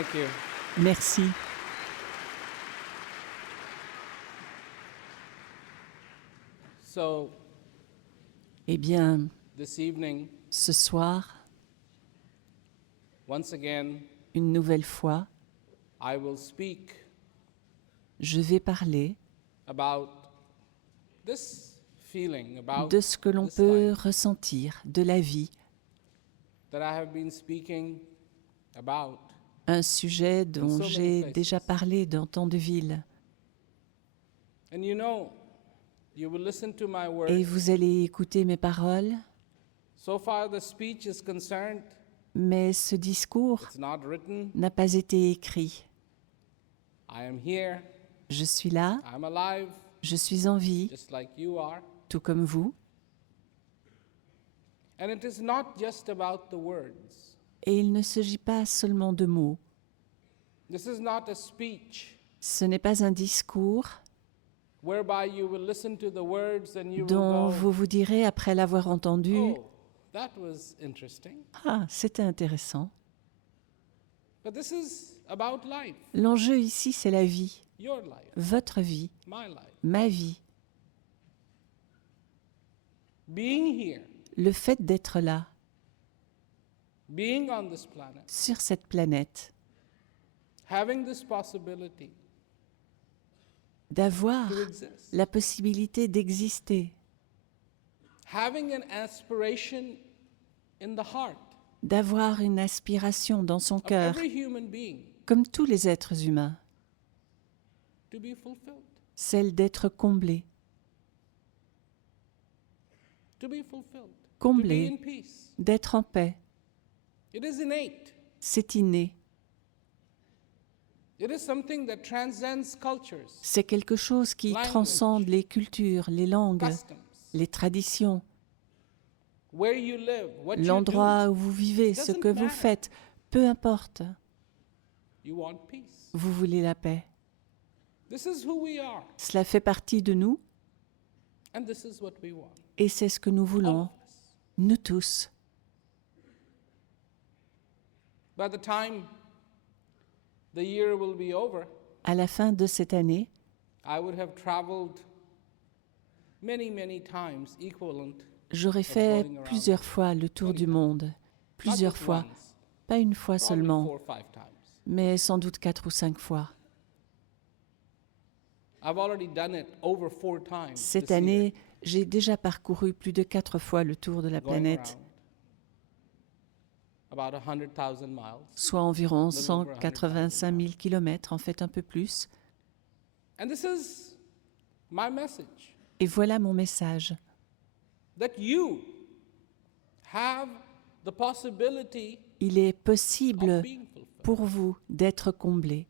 Thank you. Merci. So, Eh bien, this evening, ce soir, once again, une nouvelle fois, I will speak je vais parler about this feeling, about de ce que l'on this peut life ressentir de la vie, that I have been speaking about. un sujet In dont so many j'ai places. déjà parlé dans tant de villes. And you know, you will listen to my Et words. vous allez écouter mes paroles, So far, the speech is concerned, mais ce discours it's not written. n'a pas été écrit. I am here, Je suis là, I'm alive, je suis en vie, just like you are. tout comme vous, And it is not just about the words. et il ne s'agit pas seulement de mots. This is not a speech Ce n'est pas un discours whereby you will listen to the words and you dont will go, vous vous direz après l'avoir entendu oh, that was interesting. « Ah, c'était intéressant ». But this is about life, L'enjeu ici, c'est la vie, your life, votre vie, my life. ma vie. Being here, Le fait d'être là, being on this planet, sur cette planète, having this possibility d'avoir to exist, la possibilité d'exister, having an aspiration in the heart d'avoir une aspiration dans son of cœur, every human being comme tous les êtres humains, to be fulfilled, celle d'être comblé, to be fulfilled, to be comblé, in peace. d'être en paix. It is innate. C'est inné, It is something that transcends cultures, c'est quelque chose qui transcende les cultures, les langues, customs, les traditions, where you live, what you do. l'endroit où vous vivez, ce que vous faites, peu importe, You want peace. vous voulez la paix. This is who we are, Cela fait partie de nous and this is what we want. et c'est ce que nous All voulons, of us. nous tous. By the time the year will be over, À la fin de cette année, I would have traveled many, many times equivalent, j'aurais fait plusieurs fois le tour du monde, plusieurs not just fois, once, pas une fois probably seulement, 4 or 5 times. mais sans doute 4 ou 5 fois. I've already done it over 4 times Cette this year, année, j'ai déjà parcouru plus de 4 fois le tour de la going planète, around about 100,000 miles. soit environ Little over 185 000 kilomètres, en fait un peu plus. And this is my message, Et voilà mon message, that you have the possibility il est of possible being fulfilled. pour vous d'être comblé.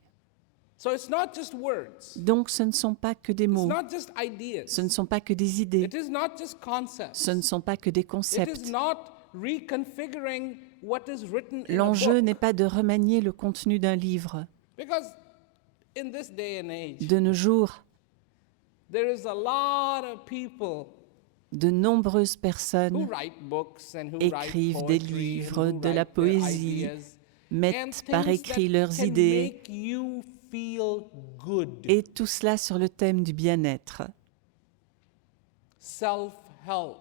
So it's not just words. Donc ce ne sont pas que des It's mots, not just ideas. ce ne sont pas que des idées, It is not just concepts. ce ne sont pas que des It is concepts. not reconfiguring what is written in a L'enjeu book. n'est pas de remanier le contenu d'un livre. Because in this day and age, De nos jours, there is a lot of people de nombreuses who personnes write books and who écrivent write des poetry livres, and who de la write their poésie, ideas and mettent par things écrit that leurs can idées, make you feel good. et tout cela sur le thème du bien-être, Self-help.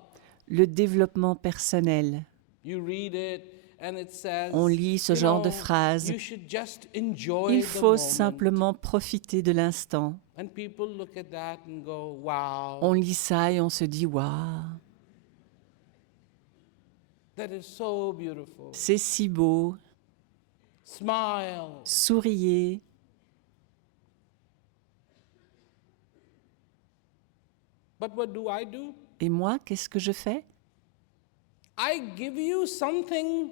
le développement personnel. You read it and it says, On lit ce you genre de know, phrases. you should just enjoy Il the faut moment. simplement profiter de l'instant. And people look at that and go, wow, On lit ça et on se dit « Waouh, that is so beautiful. c'est si beau, Smile. souriez ». But what do? Et moi, qu'est-ce que je fais? I give you something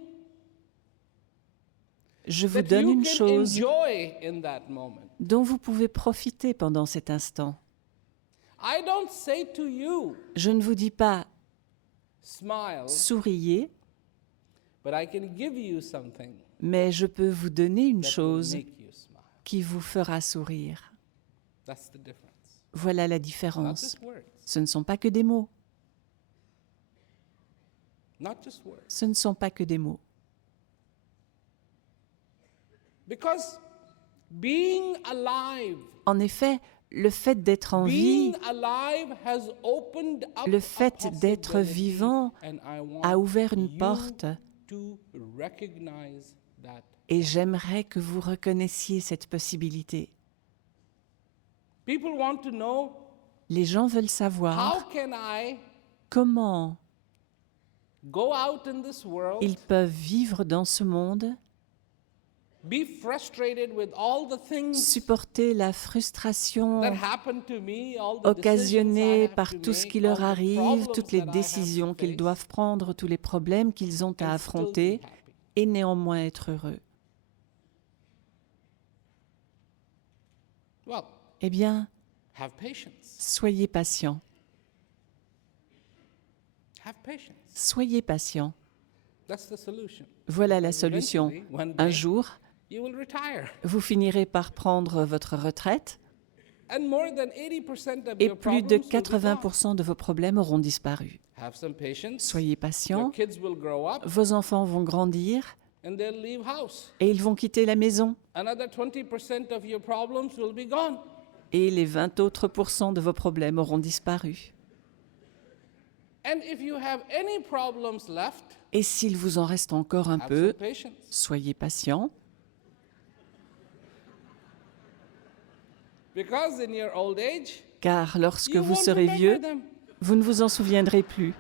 Je vous that donne you une can chose enjoy in that moment. dont vous pouvez profiter pendant cet instant. I don't say to you, Je ne vous dis pas smile, souriez, but I can give you something mais je peux vous donner une that will chose make you smile. qui vous fera sourire. That's the difference. Voilà la Not différence. just words. Ce ne sont pas que des mots. Not just words. Ce ne sont pas que des mots. Because being alive, En effet, le fait d'être en vie, being alive has opened up le a fait d'être possibility, vivant and I want a ouvert une you porte to recognize that. et j'aimerais que vous reconnaissiez cette possibilité. People want to know, Les gens veulent how savoir can I comment go out in this world, ils peuvent vivre dans ce monde, be frustrated with all the things supporter la frustration that happen to me, all the decisions I occasionnée have par to tout ce make, qui leur all the arrive, problems toutes les that I have to décisions qu'ils face, doivent prendre, tous les problèmes qu'ils ont à and still be affronter, happy. et néanmoins être heureux. Well, Eh bien, have patience. soyez patient. Have patience. Soyez patient. That's the solution. Voilà la Because solution. eventually, one Un day, jour, you will retire. vous finirez par prendre votre retraite And more than 80% of et your plus de problems will be gone. 80% de vos problèmes auront disparu. Have some patience. Soyez Your patient. kids will grow up Vos enfants vont grandir and they'll leave house. et ils vont quitter la maison. Another 20% of your problems will be gone. Et les 20 autres pourcents de vos problèmes auront disparu. And if you have any problems left, Et s'il vous en reste encore un have peu, some patience. soyez patient, Because in your old age, car lorsque you vous won't serez remember vieux, them. vous ne vous en souviendrez plus.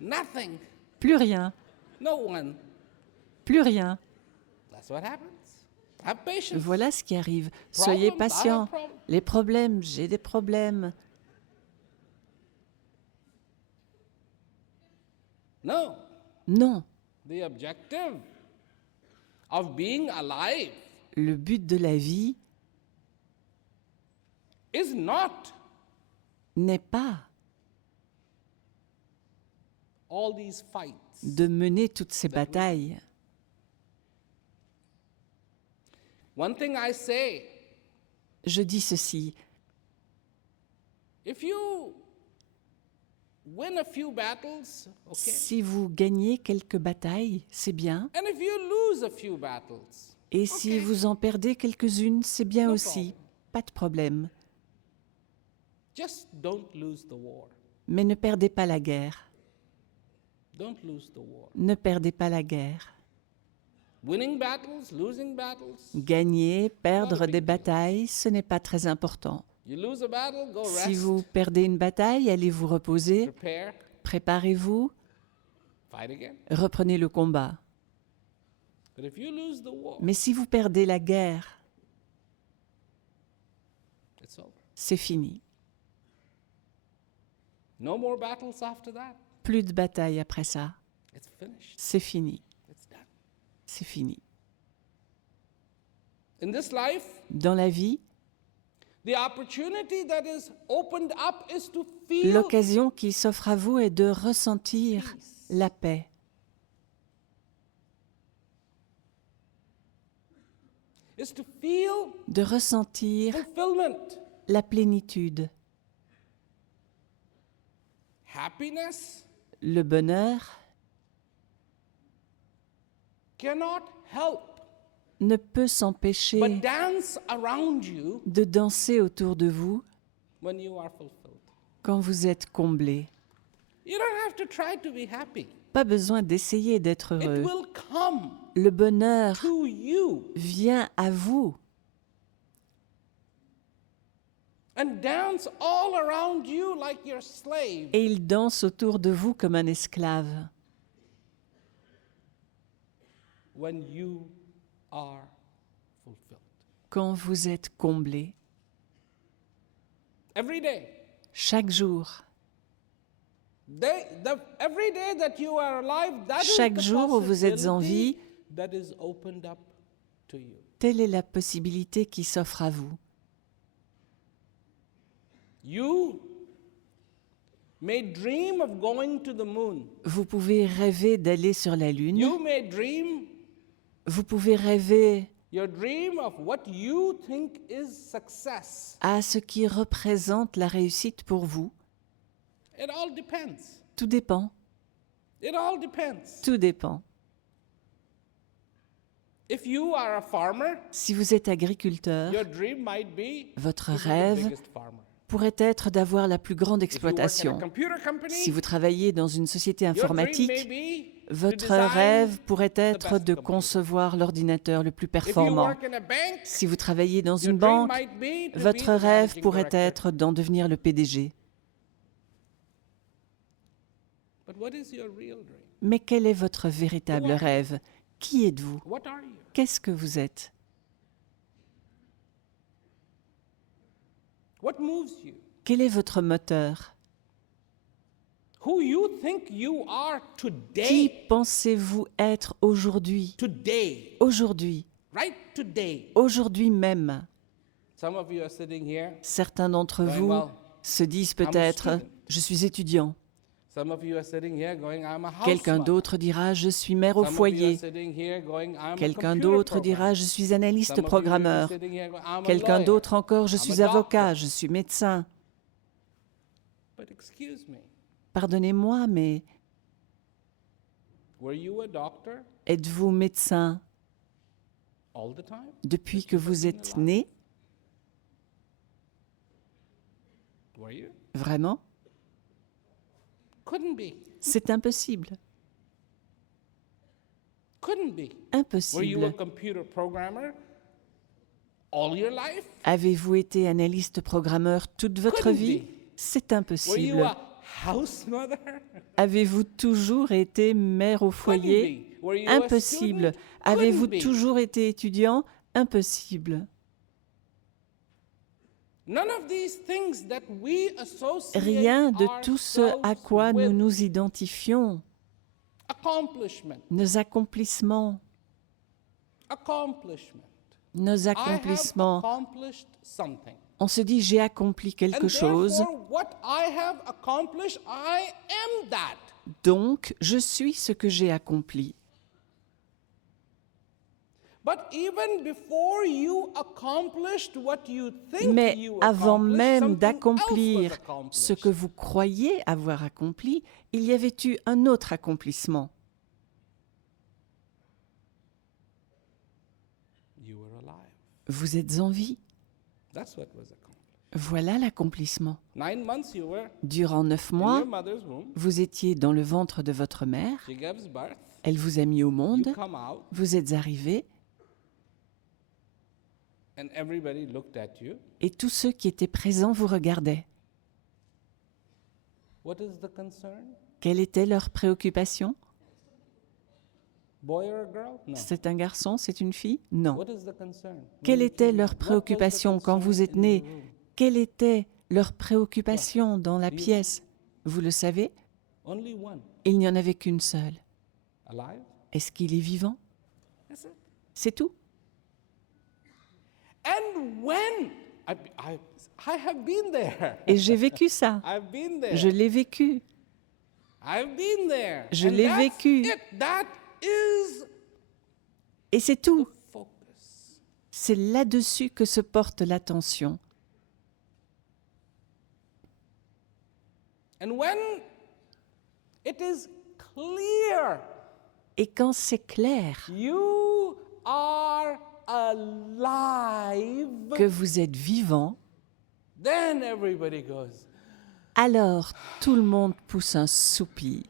Nothing. Plus rien, No one. plus rien. That's what happens. Have patience. Voilà ce qui arrive. Soyez Problems, I have patient. problems. Les problèmes, j'ai des problèmes. No. Non, The objective of being alive le but de la vie is not n'est pas all these fights. de mener toutes ces batailles. One thing I say, Je dis ceci, if you win a few battles, okay, si vous gagnez quelques batailles, c'est bien. and if you lose a few battles, Et si okay, vous en perdez quelques-unes, c'est bien No aussi. problem. Pas de problème. just don't lose the war. Mais ne perdez pas la guerre. Don't lose the war. Ne perdez pas la guerre. Winning battles, losing battles, Gagner, perdre big des deal. batailles, ce n'est pas très important. you lose a battle, go Si rest, vous perdez une bataille, allez vous reposer, prepare, préparez-vous, fight again. reprenez le combat. But if you lose the war, Mais si vous perdez la guerre, it's over. c'est fini. No more battles after that. Plus de bataille après ça. It's finished. C'est fini. It's done. C'est fini. In this life, Dans la vie, the opportunity that is opened up is to feel l'occasion qui s'offre à vous est de ressentir la paix, is to feel de ressentir fulfillment, la plénitude, happiness le bonheur cannot help ne peut s'empêcher but dance around you de danser autour de vous when you are fulfilled. quand vous êtes comblé. You don't have to try to be happy. Pas besoin d'essayer d'être It heureux. will come Le bonheur to you vient à vous and dance all around you like your slave. et il danse autour de vous comme un esclave When you are fulfilled. quand vous êtes comblé. Every day. Chaque jour, Every day that you are alive, that is chaque the jour où vous êtes en vie, possibility that is opened up to you. telle est la possibilité qui s'offre à vous. You may dream of going to the moon. Vous pouvez rêver d'aller sur la Lune. You may dream Vous pouvez rêver your dream of what you think is success. à ce qui représente la réussite pour vous. It all depends. Tout dépend. It all depends. Tout dépend. If you are a farmer, Si vous êtes agriculteur, your dream might be votre to be the rêve biggest farmer. pourrait être d'avoir la plus grande If you work in a exploitation. computer company, Si vous travaillez dans une société your dream informatique, may be to votre design rêve pourrait the être best de computer. concevoir l'ordinateur le plus If you performant. work in a bank, Si vous travaillez dans your une dream banque, might be to be votre the rêve managing pourrait director. être d'en devenir le PDG. But what is your real dream? Mais quel est votre véritable rêve? Qui êtes-vous? What are you? Qu'est-ce que vous êtes? What moves you? Quel est votre moteur? Who you think you are Qui today? pensez-vous être aujourd'hui? Today, Aujourd'hui, right today. aujourd'hui même. Some of you are sitting here. Certains d'entre Going, vous well, se disent I'm a peut-être student. « Je suis étudiant ». Some of you are sitting here going, I'm a Quelqu'un housewife. d'autre dira « Je suis mère au Some of you are foyer ». sitting here going, I'm a Quelqu'un computer d'autre dira programmer. « Je suis analyste Some of you may be programmeur ». sitting here going, I'm a Quelqu'un lawyer. d'autre encore « Je I'm a suis doctor. avocat, je suis médecin But excuse me, ». Pardonnez-moi, mais were you a doctor êtes-vous médecin all the time? depuis que vous êtes né? Were you? Vraiment? Couldn't be. C'est impossible. Couldn't be. Were you a Impossible. computer programmer all your life? Avez-vous été analyste programmeur toute votre Couldn't vie? be. C'est Were you impossible. a house mother? Avez-vous toujours été mère au foyer? Couldn't be. Were you a Impossible. student? Avez-vous Couldn't be. toujours été étudiant? Impossible. None of these things that we associate Rien de tout ce à ourselves quoi nous with. nous identifions, Accomplishment. nos accomplissements, Accomplishment. nos I have accomplissements. accomplished something. On se dit j'ai accompli quelque And chose, therefore, what I have accomplished, I am that. donc je suis ce que j'ai accompli. But even before you accomplished what you think Mais you avant accomplished, même something else d'accomplir was accomplished. ce que vous croyez avoir accompli, il y avait eu un autre accomplissement. You were alive. Vous êtes en vie. That's what was accomplished. Voilà l'accomplissement. 9 months you were Durant 9 in mois, your mother's womb. vous étiez dans le ventre de votre mère, She gives birth. elle vous a mis au monde, You come out, vous êtes arrivé, and everybody looked at you. et tous ceux qui étaient présents vous regardaient. What is the concern? Quelle était leur préoccupation? Boy or a girl? No. C'est un garçon, c'est une fille? Non. What is the concern? Quelle When you était came leur out, what was the préoccupation quand vous concern êtes in né? your room? Quelle était leur préoccupation dans la You- pièce? Vous le savez? Only one. Il n'y en avait qu'une seule. Alive? Est-ce qu'il est vivant? That's it. C'est tout. And when I have been there. Et j'ai vécu ça. I've been there. Je l'ai vécu. I've been there. Je And l'ai that's vécu. it. That is Et c'est tout. focus. C'est là-dessus que se porte l'attention. And when it is clear Et quand c'est clair you are alive, que vous êtes vivant, then everybody goes, alors tout le monde pousse un soupir.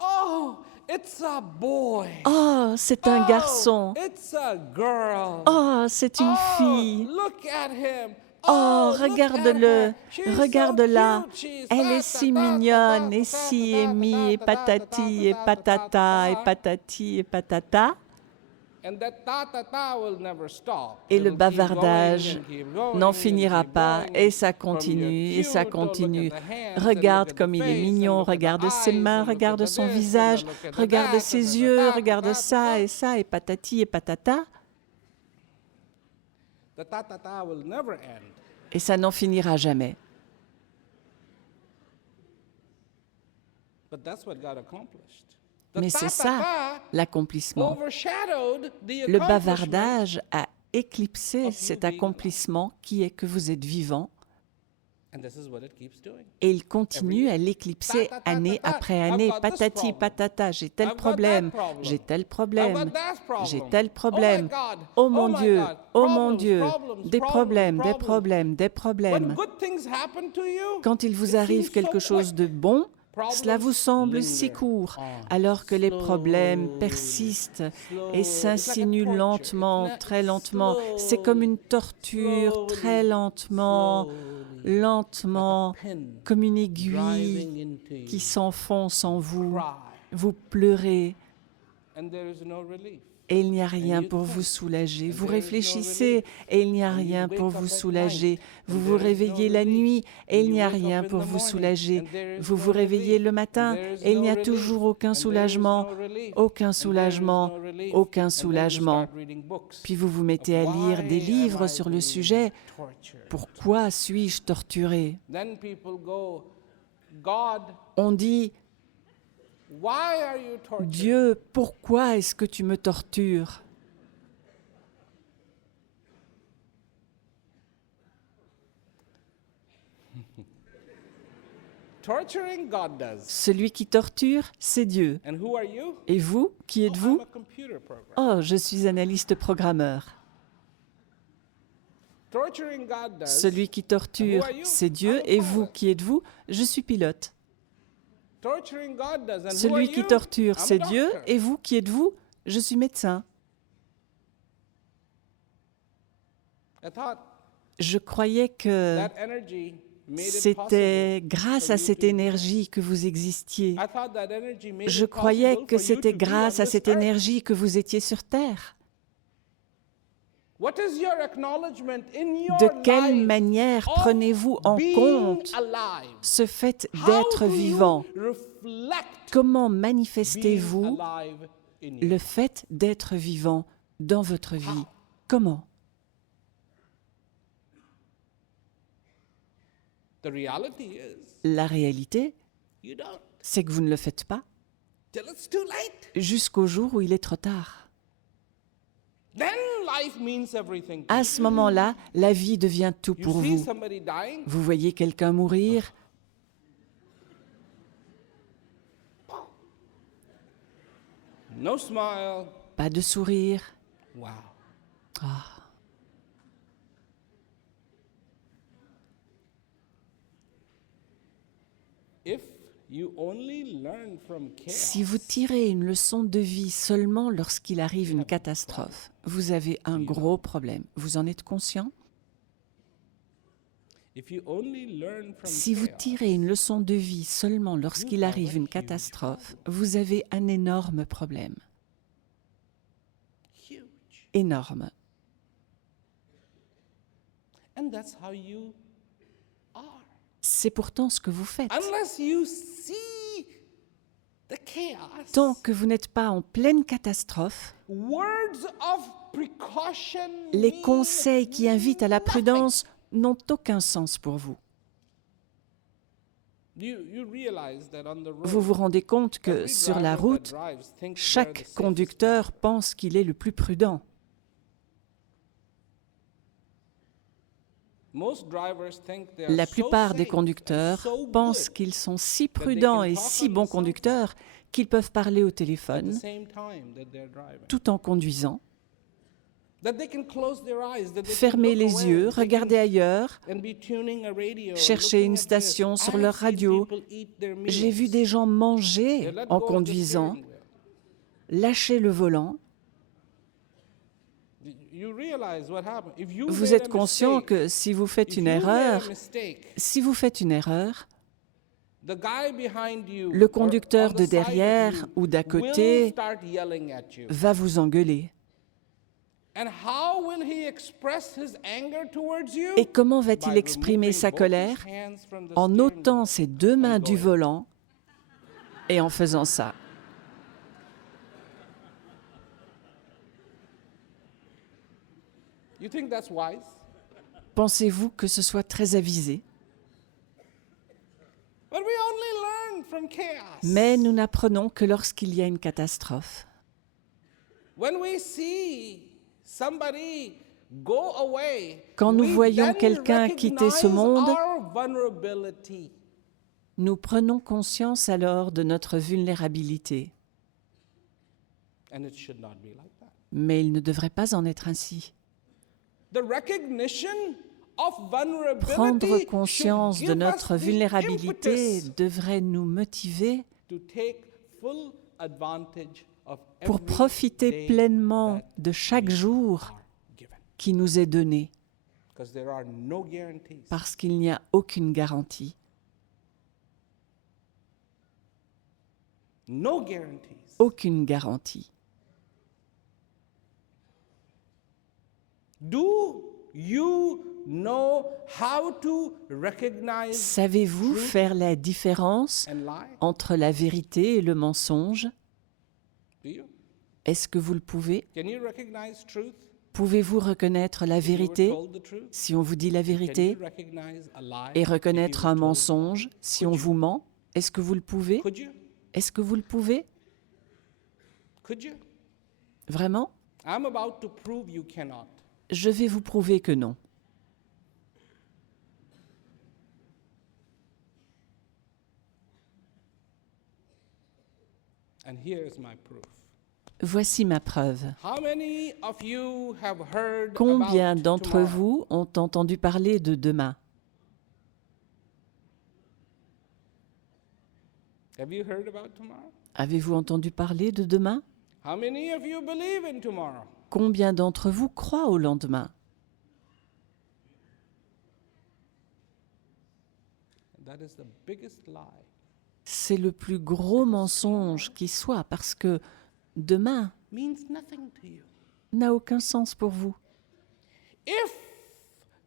oh, it's a boy. Oh, c'est un Oh, garçon. it's a girl. Oh, c'est une Oh, fille. look at him. Oh, look at regarde-le, her. She's so regarde-la. cute. She's Elle ta, est ta, si ta, ta, mignonne, ta, et ta, si ta, émie, ta, et ta, ta, patati, et ta, ta, ta, patata, et ta. patati, et patata. And that ta will never stop. Et le It'll keep bavardage going and keep going n'en and finira keep pas, going. et ça From continue, your et ça cute, oh, look at continue. the hands, and Regarde look at comme the il est face, and mignon, look at the regarde ses eyes, mains, and look regarde at son this, and visage, look at the regarde that, ses and yeux, that, regarde that, ça that. et ça, et patati et patata. The ta will never end. Et ça n'en finira jamais. But that's what God accomplished. The Mais c'est ça, ta l'accomplissement. overshadowed the Le accomplishment. bavardage a éclicé of you cet being alive. accomplissement qui est que vous êtes vivant. And this is what it keeps doing. Et il continue à l'éclipser année après année. Patati patata, j'ai tel problème, j'ai tel problème, j'ai tel problème. Oh mon Dieu, des problèmes, des problèmes, des When problèmes. good things happen to you, Quand il vous arrive quelque chose de bon, cela vous semble si court, alors que les problèmes persistent et s'insinuent lentement, très lentement. C'est comme une torture, très lentement, lentement, comme une aiguille driving into qui you, s'enfonce en vous. cry, Vous pleurez and there is no relief. et il n'y a rien pour vous soulager. Vous réfléchissez et il n'y a rien pour vous soulager. Vous vous réveillez la nuit et il n'y a rien pour vous soulager. Vous vous réveillez le matin et il n'y a toujours aucun soulagement, aucun soulagement, aucun soulagement. Puis vous vous mettez à lire des livres sur le sujet. Pourquoi suis-je torturé? Then people go, God, On dit, why are you tortured? Dieu, pourquoi est-ce que tu me tortures? Torturing God does. Celui qui torture, c'est Dieu. And who are you? Et vous, qui I'm êtes-vous? a computer program. Oh, je suis analyste programmeur. Torturing God does. Celui qui torture, c'est Dieu. Et vous, qui êtes-vous? Je suis pilote. Torturing God does. And who are Celui qui you? torture, I'm a c'est Dieu. doctor. Et vous, qui êtes-vous? Je suis médecin. I thought Je croyais que that energy made it c'était possible grâce for à you cette to énergie que vous existiez. I thought that energy made Je it croyais possible que for you c'était to be grâce on à this cette earth. énergie que vous étiez sur Terre. What is your acknowledgement in your De quelle life manière of prenez-vous en being compte alive? ce fait How d'être do you vivant? reflect Comment being manifestez-vous alive in you? le fait d'être vivant dans votre vie? Comment? The reality is La réalité, you don't c'est que vous ne le faites pas till it's too late. jusqu'au jour où il est trop tard. Then life means everything. to À you. ce moment-là, la vie devient tout You pour see vous. somebody dying, Vous voyez quelqu'un mourir, no smile. pas de sourire. Wow. Ah. If you only learn from chaos, Si vous tirez une leçon de vie seulement lorsqu'il arrive une catastrophe, vous avez un gros problème. Vous en êtes conscient? if you only learn from Si vous chaos, tirez une leçon de vie seulement lorsqu'il arrive une catastrophe, vous avez un énorme problème. huge. Énorme. And that's how you are. C'est pourtant ce que vous faites. Unless you see the chaos, Tant que vous n'êtes pas en pleine catastrophe, words of precaution les mean conseils qui invitent à la nothing. prudence n'ont aucun sens pour vous. You realize that on the road, Vous vous rendez compte que every sur la driver that route, drives thinks they're the chaque safest conducteur pense qu'il est le plus prudent. Most drivers think they are La so plupart des safe conducteurs and so pensent good qu'ils sont si prudents et si bons conducteurs qu'ils peuvent parler au at the téléphone same time that they're driving. tout en conduisant, That they can close their eyes, that they can fermer look les away, yeux, they can- regarder ailleurs, and be tuning a radio, chercher looking une at this. station sur I leur have seen radio. people eat their meals. J'ai vu des gens They manger let en go of the conduisant, steering wheel. lâcher le volant. You realize what happened. If you Vous made êtes a conscient mistake, que si vous faites if une you made a erreur, mistake, si vous faites une erreur, the guy behind you le or conducteur on the de side of derrière you ou d'à will côté start yelling at you. va vous engueuler. And how will he express his anger towards you? Et comment va-t-il By exprimer sa removing both his colère? hands from the En steering ôtant wheel ses deux mains and du going. volant et en faisant ça. You think that's wise? Pensez-vous que ce soit très avisé? But we only learn from chaos. Mais nous n'apprenons que lorsqu'il y a une catastrophe. When we see somebody go away, Quand nous we voyons then quelqu'un quitter ce recognize monde, our vulnerability. nous prenons conscience alors de notre vulnérabilité. And it should not be like that. Mais il ne devrait pas en être ainsi. The recognition of vulnerability Prendre conscience should de give us notre the vulnérabilité impetus devrait nous motiver to take full advantage of pour every profiter day pleinement that de chaque we jour are given. qui nous est donné, Because there are no guarantees. parce qu'il n'y a aucune garantie. No guarantees. Aucune garantie. Do you know how to recognize Savez-vous truth faire la différence and lie? entre la vérité et le mensonge? Do you? Est-ce que vous le pouvez? Can you recognize truth? Pouvez-vous reconnaître la if you were vérité told the truth? si on vous dit la Can vérité you recognize a lie et if you reconnaître were un told? mensonge si on vous ment? Est-ce que vous le pouvez? Could you? Est-ce que vous le pouvez? Could you? Vraiment? I'm about to prove you cannot. Je vais vous prouver que non. And here is my proof. Voici ma preuve. How many of you have heard Combien about d'entre tomorrow? vous ont entendu parler de demain? Have you heard about tomorrow? Avez-vous entendu parler de demain? How many of you believe in tomorrow? Combien d'entre vous croient au lendemain? That is the biggest lie. C'est le plus gros mensonge qui soit parce que demain Means nothing to you. n'a aucun sens pour vous. If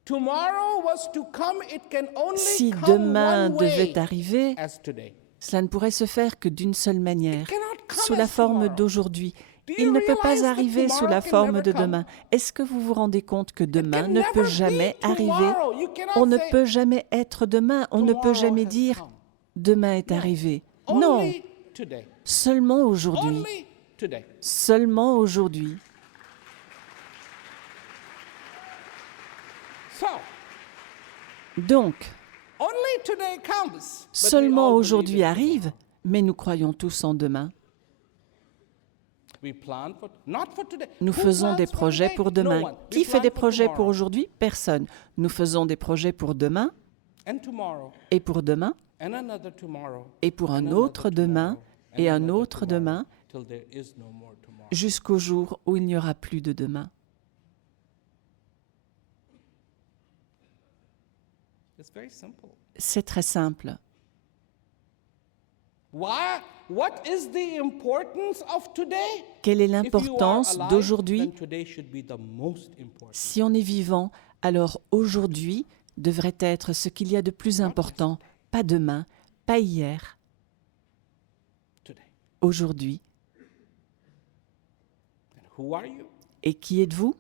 tomorrow was to come, it can only Si come demain one way devait arriver, as today. cela ne pourrait se faire que d'une seule manière, Cannot come sous la as forme tomorrow. d'aujourd'hui. Do Il you ne peut pas realize that arriver sous tomorrow la can forme never de come? demain. Est-ce que vous vous rendez compte que demain Can ne never peut be jamais arriver? tomorrow. You cannot On ne say, peut jamais être demain. On ne peut "Tomorrow jamais has dire come." demain est No. arrivé. Non, Only today. seulement aujourd'hui. Only today. Seulement aujourd'hui. So, Donc, only today comes. but we seulement all aujourd'hui believe in arrive, mais nous croyons tous en demain. We plan for, not for today. Nous Who faisons plans des for projets today? pour No demain. one. We Qui fait plan des for projets pour tomorrow. aujourd'hui? Personne. Nous faisons des projets pour demain And tomorrow. et pour demain And another tomorrow. et pour un and autre another demain tomorrow, et and un another autre tomorrow, demain till there is no more tomorrow. jusqu'au jour où il n'y aura plus de demain. It's very simple. C'est très simple. Why? What is the importance of today? Quelle est If you are l'importance alive, d'aujourd'hui? then today should be the most important. Si on est vivant, alors aujourd'hui devrait être ce qu'il y a de plus important, pas demain, pas hier, Today. aujourd'hui. And who are you? Et qui êtes-vous?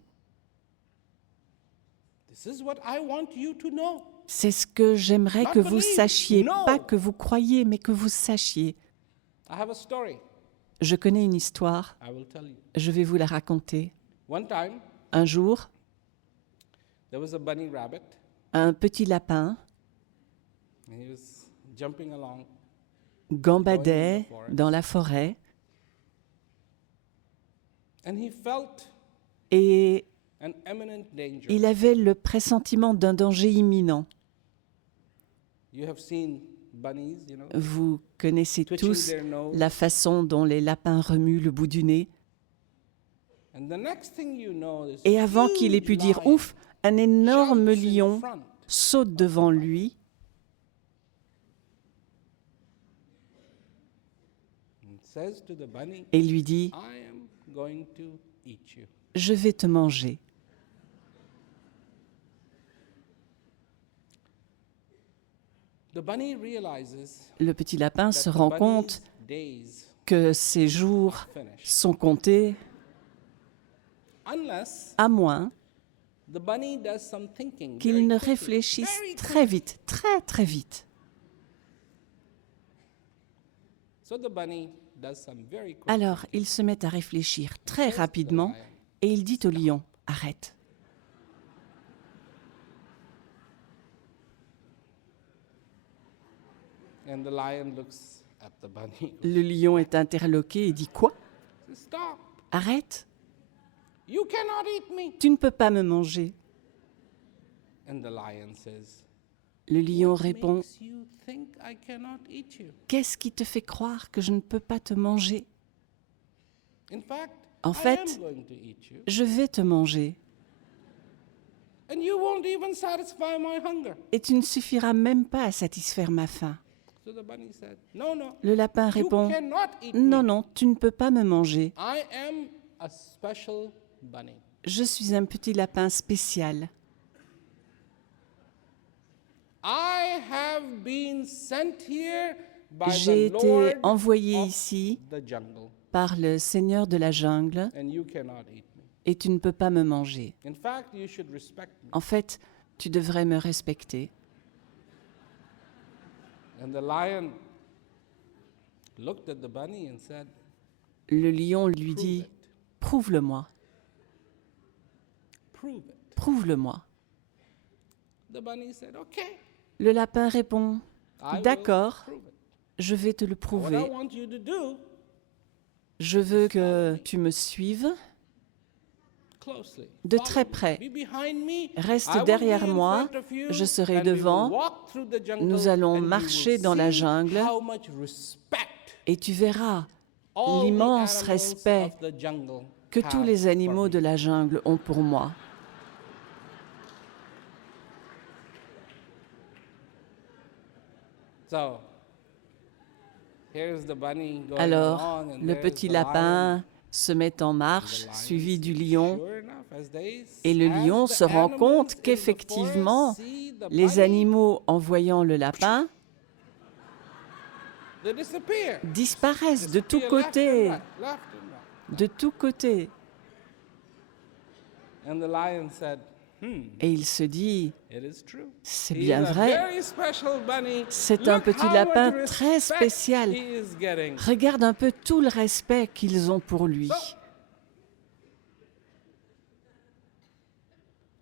This is what I want you to know. C'est ce que j'aimerais Not que vous believe, sachiez, know. pas que vous croyiez, mais que vous sachiez. I have a story. Je connais une histoire, I will tell you. je vais vous la raconter. One time, Un jour, there was a bunny rabbit, un petit lapin and he was jumping along. gambadait dans la forêt And he felt et an imminent danger. il avait le pressentiment d'un danger imminent. You have seen bunnies, you know, Vous connaissez twitching tous their nose. la façon dont les lapins remuent le bout du nez. And the next thing you know, this Et avant qu'il ait huge pu dire lion ouf, un énorme jumps in lion front saute devant lui and says to the bunny, et lui dit I am going to eat you. « Je vais te manger ». The bunny realizes Le petit lapin that se the rend bunny's compte days que ses jours finished. sont comptés, Unless à moins the bunny does some thinking very qu'il ne quickly, réfléchisse very très quickly. vite, très très vite. So the bunny does some very quick Alors il se met à réfléchir très thinking. rapidement et il dit au lion « Arrête, And the lion looks at the bunny. Le lion est interloqué et dit « Quoi? Says, stop. Arrête, You cannot eat me. tu ne peux pas me manger. » And the lion says, Le lion what répond makes you think I cannot eat you? « Qu'est-ce qui te fait croire que je ne peux pas te manger? In fact, En I fait, am going to eat you. Je vais te manger And you won't even satisfy my hunger. et tu ne suffiras même pas à satisfaire ma faim. » So the bunny said, no, no. Le lapin You répond cannot eat « Non, me. non, tu ne peux pas me manger. I am a special bunny. Je suis un petit lapin spécial. I have been sent here by J'ai the été Lord envoyé of ici the jungle, par le Seigneur de la jungle and you cannot eat me. et tu ne peux pas me manger. In fact, you should respect me. En fait, tu devrais me respecter. » And the lion looked at the bunny and said, Le lion lui prove dit it. « Prouve-le-moi, Prove it. prouve-le-moi. » The bunny said, okay, Le lapin répond I will D'accord, prove it. je vais te le What I prouver. want you to do Je veux que tu me suives closely. de Follow très me. près. Be behind me. Reste I will derrière be in moi, front of you, je serai and we will devant. walk through the jungle, Nous allons and we marcher will dans la see jungle how much respect et tu verras all the l'immense animals respect of the jungle que tous have les for animaux me. de la jungle ont pour moi. So, here's the bunny going Alors, along, and le there's petit the lion. lapin se met en The marche, lion suivi du sees, lion, sure enough, et le as lion the se rend animals compte in the qu'effectivement, forest see the les bunny, animaux, en voyant le lapin, they disappear. disparaissent de tous Disappear left and côtés, right, left and right. de tous côtés. And the lion said, Et il se dit, it is true. c'est He bien is a vrai, very special bunny. c'est un Look petit how much lapin très respect spécial. he is getting. Regarde un peu tout le respect qu'ils ont pour lui. So,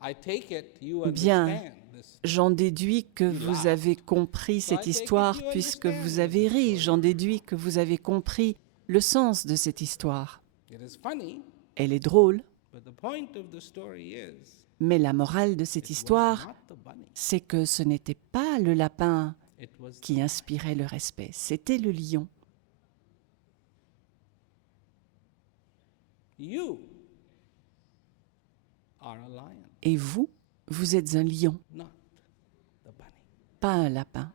I take it you Bien. understand this. J'en déduis que vous avez compris cette histoire puisque vous avez ri. J'en déduis que vous avez compris le sens de cette histoire. It is funny, Elle est drôle, but the point of the story is mais la morale de cette it was histoire, not the bunny. c'est que ce n'était pas le lapin It was qui inspirait le respect, c'était le lion. you are a lion, Et vous, vous êtes un lion, not the bunny. pas un lapin.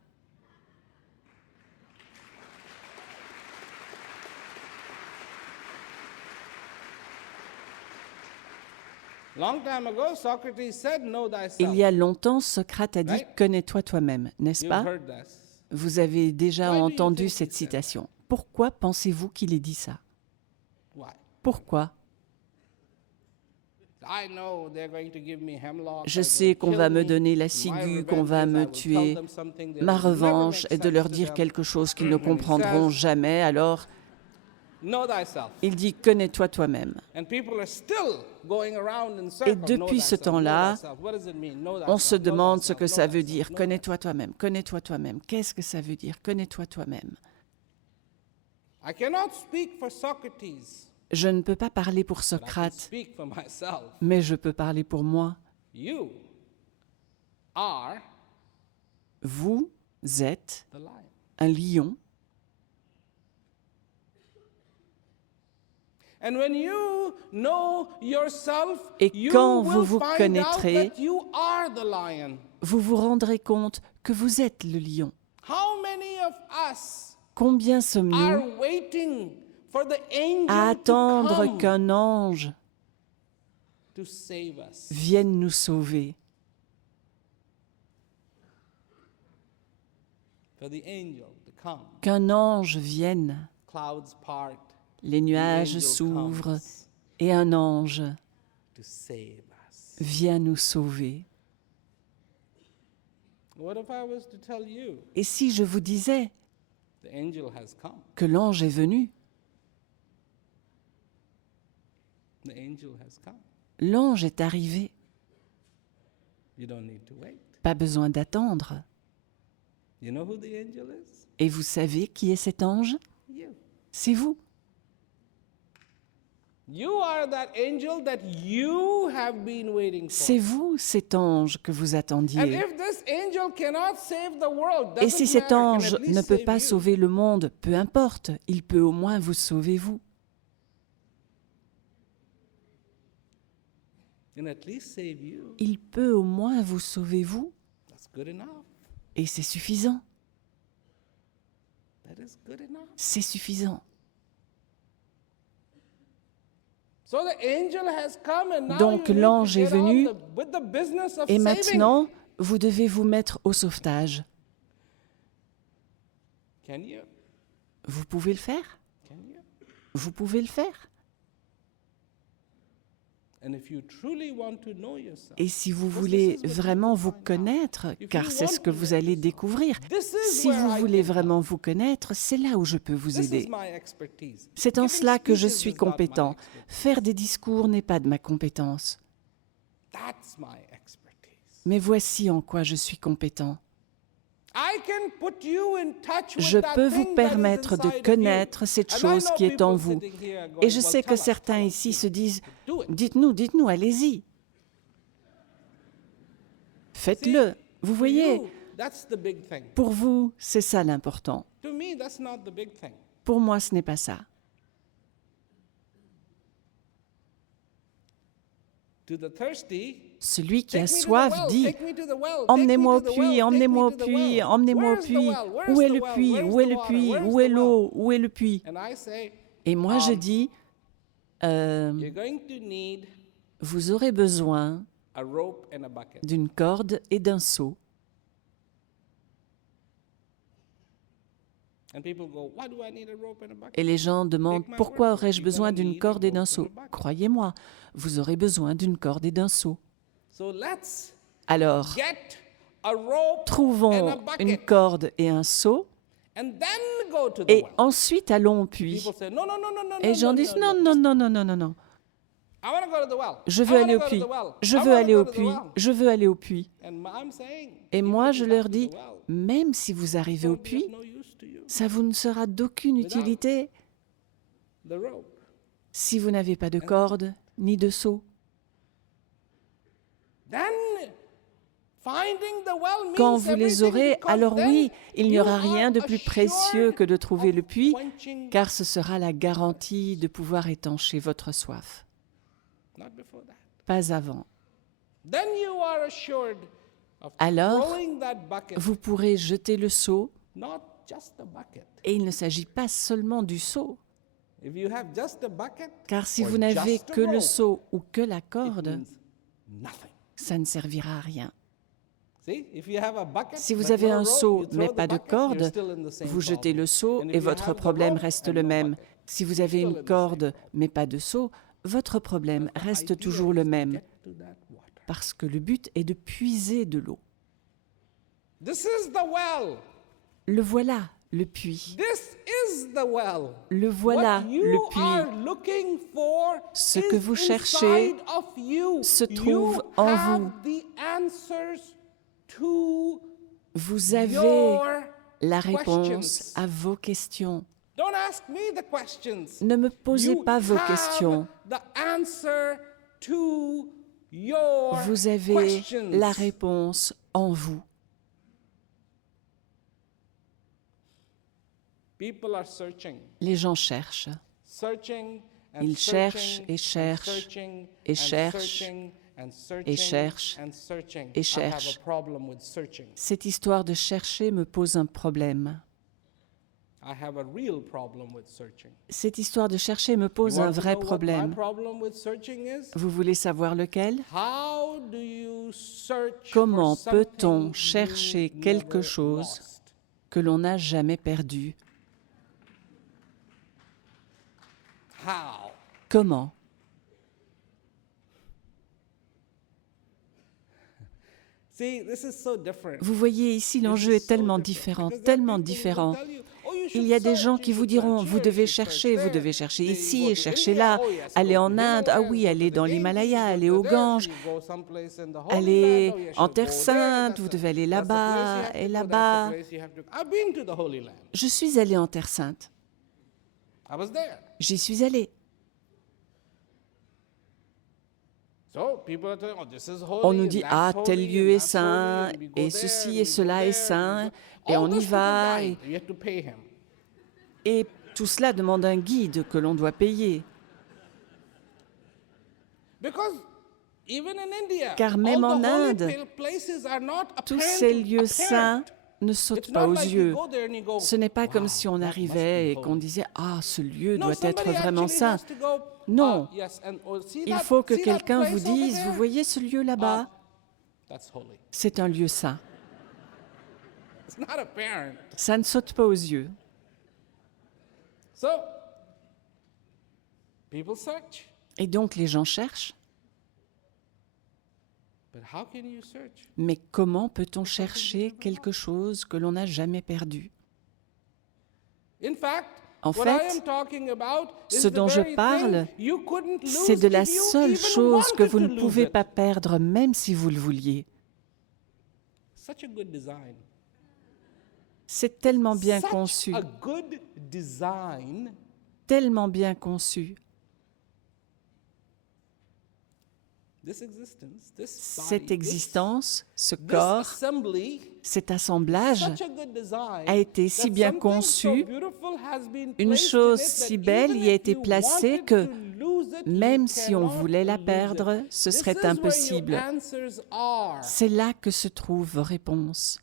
Long time ago, Socrates said, "Know thyself." Il y a longtemps, Socrate a dit Right. « Connais-toi toi-même », n'est-ce You've pas? heard this. Vous avez déjà Why do you entendu think he cette said that? citation. Pourquoi pensez-vous qu'il ait dit ça? Why? Pourquoi? I know they're going to give me hemlock. Je or sais they'll qu'on kill va me me. donner la My ciguë, qu'on revenge va is I me will tell tuer. them something that Ma will never revanche make est de leur sense to dire them. quelque chose qu'ils ne And he comprendront says, jamais. Alors, Know thyself. il dit « Connais-toi toi-même ». And people are still going around in Et circles. Know depuis ce thyself, know temps-là, thyself. What does it mean? Know on se thyself, know demande ce thyself, que know ça veut thyself, dire. know Connais-toi toi-même, connais-toi toi-même. Qu'est-ce que ça veut dire? Connais-toi toi-même. I cannot speak for Socrates, Je ne peux pas parler pour but I can Socrate, speak for myself. mais je peux parler pour moi. You are Vous êtes the lion. un lion. And when you know yourself, Et you quand will vous vous find out connaîtrez, that you are the lion. Vous vous rendrez compte que vous êtes le lion. How many of us Combien are sommes-nous waiting for the angel à attendre to come qu'un ange to save us? vienne nous sauver? For the angel to come. Qu'un ange vienne, Clouds part, les the nuages angel s'ouvrent comes et un ange to save us. vient nous sauver. What if I was to tell you Et si je vous disais the angel has come? que l'ange est venu, The angel has come. l'ange est arrivé, You don't need to wait. pas besoin d'attendre. You know who the angel is? Et vous savez qui est cet ange? You. C'est vous. You are that angel that you have been waiting for. C'est vous, cet ange que vous And attendiez. if this angel cannot save the world, Et si doesn't cet matter, can ange at least ne peut save pas you. sauver le monde, peu importe, il peut au moins vous sauver vous. Can at least save you. Il peut au moins vous sauver vous. That's good enough. Et c'est suffisant. That is good enough. C'est suffisant. So the angel has come and now Donc you need l'ange to est get on venu with the business of Et saving. maintenant, vous devez vous mettre au sauvetage. Can you? Vous pouvez le faire? Can you? Vous pouvez le faire. And if you truly want to know yourself, Et si vous this voulez is what vraiment you vous find out. connaître, If car you c'est ce want que to vous know allez yourself, découvrir, this is si where vous I voulez can help. vraiment vous connaître, c'est là où je peux vous This is aider. my expertise. C'est en Giving cela que je speeches suis is not my compétent. expertise. Faire des discours n'est pas de ma compétence. That's my expertise. Mais voici en quoi je suis compétent. I can put you in touch with Je that peux vous thing that is permettre de inside of you. connaître cette And I chose know qui est en people vous. sitting here going, Et je "Well, sais que tell us, certains tell us, ici you se disent, do it." dites-nous, allez-y. Faites-le. Vous To voyez, you, that's the big thing. pour vous, c'est ça l'important. To me, that's not the big thing. Pour moi, ce n'est pas ça. To the thirsty, Celui qui a take me to the soif well, dit, take me to the well, emmenez-moi au take me to the well, puits, take emmenez-moi au me to the puits, well. emmenez-moi au Where's the puits. well? Where's Où est the le well? puits? Where's Où est the le water? puits? Where's Où est the l'eau? well? Où est le puits? And I say, Et moi, je dis, you're going to need vous aurez besoin a rope and a bucket. d'une corde et d'un seau. And people go, why do I need a rope and a bucket? Et les gens demandent, Take my pourquoi word for it, aurais-je you're besoin gonna d'une need a corde et d'un rope and seau? a bucket. Croyez-moi, vous aurez besoin d'une corde et d'un seau. So let's Alors, get a rope and a trouvons une bucket corde et un seau, and then go to the et well. ensuite allons au puits. People say, no, no, no, no, no, Et les gens no, disent, no, non, no. non, non, non, non, non, non. I want to go to the well. Je I veux wanna aller au go to puits. the well. Je I veux wanna aller go au to the puits. well. Je veux aller au puits. And I'm saying, Et even moi, if je you leur got to dis, the well, même si vous arrivez au it's puits, no use to you. ça vous ne sera d'aucune utilité The rope. si vous n'avez pas de corde ni de seau. Then finding the well means Quand vous les everything, aurez, because alors then oui, il n'y you aura rien de are plus précieux que de trouver assured le puits, of quenching, car ce sera la garantie de pouvoir étancher votre soif. not before that. Pas avant. Then you are assured of Alors, throwing that bucket, vous pourrez jeter le seau, not just a bucket. et il ne s'agit pas seulement du seau, If you have just a bucket, car si or vous n'avez just a que le rope, seau ou que la it corde, means nothing. ça ne servira à rien. See, if you have a bucket, Si vous but avez no un rope, seau you throw mais the pas de bucket, you're corde, still in the same vous jetez problem. le seau And if et you votre have the problème rope reste and le no même. bucket, Si vous you're avez still in une the same corde problem. mais pas de seau, votre problème The reste idea toujours is le to même, get to that water. parce que le but est de puiser de l'eau. This is the well. Le voilà, le puits. This is the well. Le voilà, What you le are puits. looking for Ce is que vous cherchez inside of you. se You trouve en have vous. the answers to Vous avez your la réponse questions. à vos questions. Don't ask me the questions. Ne me posez You pas vos have questions. the answer to your Vous avez questions. la réponse en vous. People are searching. Les gens cherchent. Searching and Ils cherchent searching et and cherchent searching et and cherchent searching and searching et cherchent and searching. et I have cherchent. a problem with searching. Cette histoire de chercher me pose un problème. I have a real problem with searching. Cette histoire de chercher me pose You un want to vrai know what my problème. problem with searching is? Vous voulez savoir lequel? How do you search Comment for peut-on something chercher you quelque never chose lost? que l'on n'a jamais perdu? How? Comment? See, this is so different. Vous voyez ici, l'enjeu est tellement différent, tellement différent. Il y a des gens qui vous diront, vous devez chercher ici et chercher là, aller en Inde, ah oui, aller dans l'Himalaya, aller au Gange, aller en Terre Sainte, vous devez aller là-bas et là-bas. Je suis allé en Terre Sainte, j'y suis allé. On nous dit, ah, tel lieu est saint, et ceci et cela est saint, et on y va. Et tout cela demande un guide que l'on doit payer. Car même en Inde, tous ces lieux saints ne sautent pas aux yeux. Ce n'est pas comme si on arrivait et qu'on disait « Ah, ce lieu doit être vraiment saint ». Non, il faut que quelqu'un vous dise « Vous voyez ce lieu là-bas ? C'est un lieu saint. » Ça ne saute pas aux yeux. Et donc les gens cherchent. Mais comment peut-on chercher quelque chose que l'on n'a jamais perdu? En fait, ce dont je parle, c'est de la seule chose que vous ne pouvez pas perdre, même si vous le vouliez. C'est tellement bien conçu, tellement bien conçu. Cette existence, ce corps, cet assemblage a été si bien conçu, une chose si belle y a été placée que même si on voulait la perdre, ce serait impossible. C'est là que se trouvent vos réponses.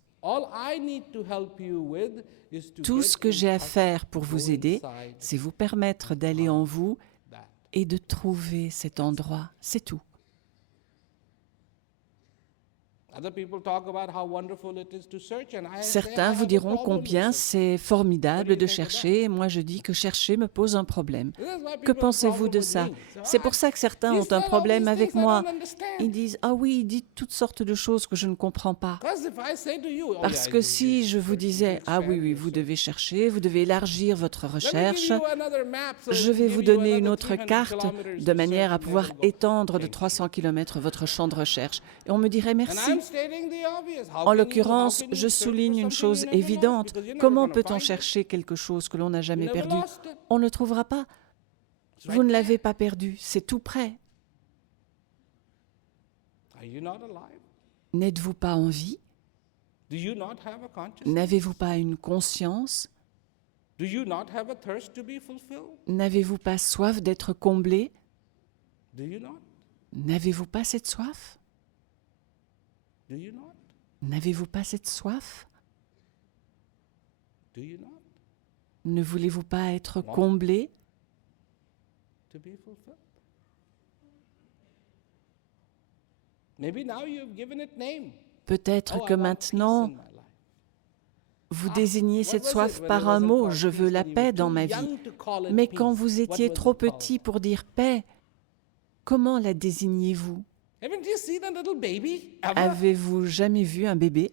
Tout ce que j'ai à faire pour vous aider, c'est vous permettre d'aller en vous et de trouver cet endroit. C'est tout. Certains vous diront combien c'est formidable de chercher. Moi, je dis que chercher me pose un problème. Que pensez-vous de ça? C'est pour ça que certains ont un problème avec moi. Ils disent « Ah oui, dites toutes sortes de choses que je ne comprends pas. » Parce que si je vous disais « Ah oui, oui, vous devez chercher, vous devez élargir votre recherche, je vais vous donner une autre carte de manière à pouvoir étendre de 300 km votre champ de recherche. » Et on me dirait « Merci. » En l'occurrence, je souligne une chose évidente. Comment peut-on chercher quelque chose que l'on n'a jamais perdu? On ne le trouvera pas. Vous ne l'avez pas perdu, c'est tout près. N'êtes-vous pas en vie? N'avez-vous pas une conscience? N'avez-vous pas soif d'être comblé? N'avez-vous pas cette soif? N'avez-vous pas cette soif? Ne voulez-vous pas être comblé? Peut-être que maintenant, vous désignez cette soif par un mot, « je veux la paix dans ma vie ». Mais quand vous étiez trop petit pour dire « paix », comment la désigniez-vous? Avez-vous jamais vu un bébé?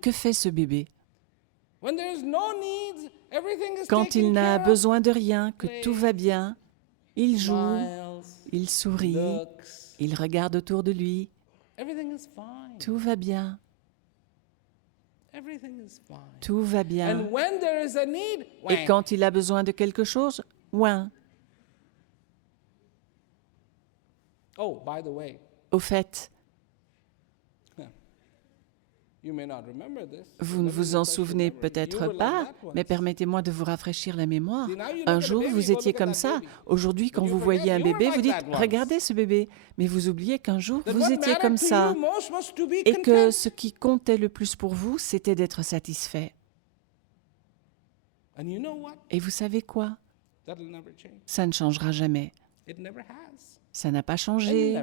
Que fait ce bébé? Quand il n'a besoin de rien, que tout va bien, il joue, il sourit, il regarde autour de lui. Tout va bien. Tout va bien. Et quand il a besoin de quelque chose, ouin. Au fait, vous ne vous en souvenez peut-être pas, mais permettez-moi de vous rafraîchir la mémoire. Un jour, vous étiez comme ça. Aujourd'hui, quand vous voyez un bébé, vous dites « Regardez ce bébé ». Mais vous oubliez qu'un jour, vous étiez comme ça et que ce qui comptait le plus pour vous, c'était d'être satisfait. Et vous savez quoi? Ça ne changera jamais. Ça n'a pas changé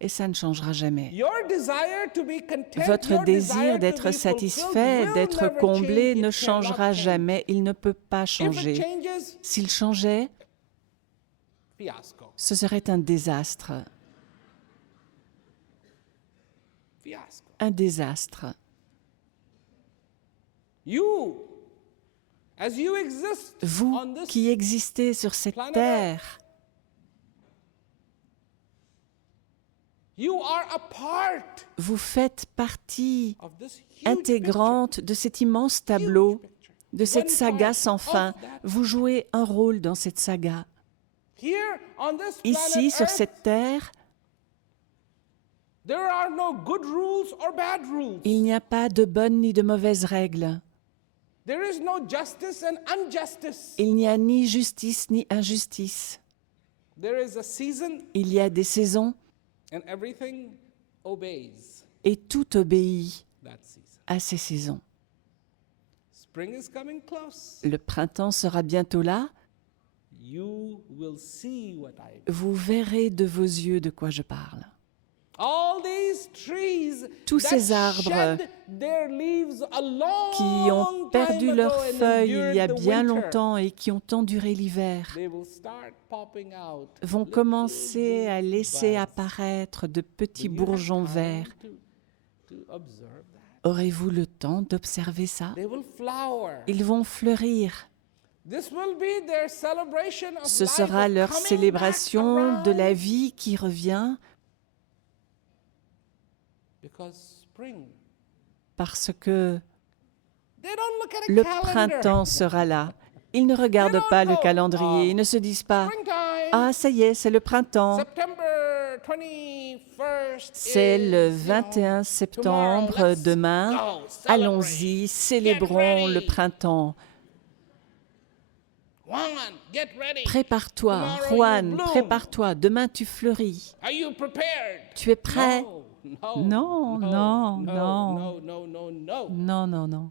et ça ne changera jamais. Votre désir d'être satisfait, d'être comblé ne changera jamais. Il ne peut pas changer. S'il changeait, ce serait un désastre. Un désastre. You, as you exist Vous on this qui existez sur cette planet terre, you are a part vous faites partie of this huge intégrante de cet immense tableau, picture. de cette One saga part sans of fin. that. Vous jouez un rôle dans cette saga. Here on this Ici, planet sur Earth, cette terre, there are no good rules or bad rules. il n'y a pas de bonnes ni de mauvaises règles. There is no justice and injustice. Il n'y a ni justice ni injustice. There is a season Il y a des saisons and everything obeys et tout obéit that season. à ces saisons. Spring is coming close. Le printemps sera bientôt là. You will see what I Vous verrez de vos yeux de quoi je parle. All these trees Tous that ces arbres shed their leaves a long qui ont perdu time leurs ago and feuilles il y a endured the bien winter, longtemps et qui ont enduré l'hiver they will start popping out vont little commencer à green laisser buds. apparaître de petits Will you have bourgeons time verts. to observe that? Aurez-vous le temps d'observer ça? They will flower. Ils vont fleurir. This will be their celebration of Ce life, sera of leur coming célébration back de la around. vie qui revient Because spring, parce que they don't look at a le calendar. printemps sera là. Ils ne regardent pas le calendrier. Ils ne se disent pas Springtime. « Ah, ça y est, c'est le printemps. September 21st C'est le is, 21 septembre, tomorrow. Let's demain. go, celebrate. Allons-y, célébrons Get le ready. printemps. Juan, get ready. Prépare-toi, Tomorrow Juan, you bloom. prépare-toi. Demain, tu fleuris. Are you prepared? Tu es prêt? No, Non, non, non. no, no, no, no. Non, non, non.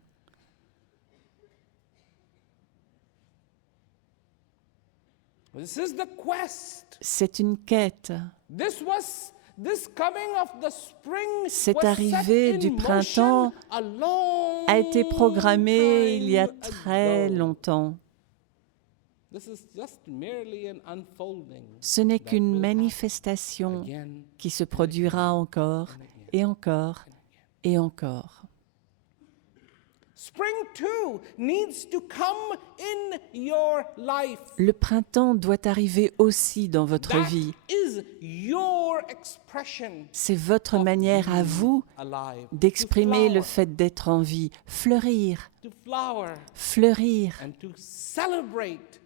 This is the quest. C'est une quête. This coming of the spring Cette was set arrivée in du motion printemps a long a été programmée il y a time très ago. longtemps. This is just merely an unfolding Ce n'est that qu'une will manifestation happen again. qui se produira encore et encore et encore. Spring too needs to come in your life. Le printemps doit arriver aussi dans votre That vie. is your expression C'est votre manière à vous alive. d'exprimer To le flower, fait d'être en vie. Fleurir, to flower fleurir and to celebrate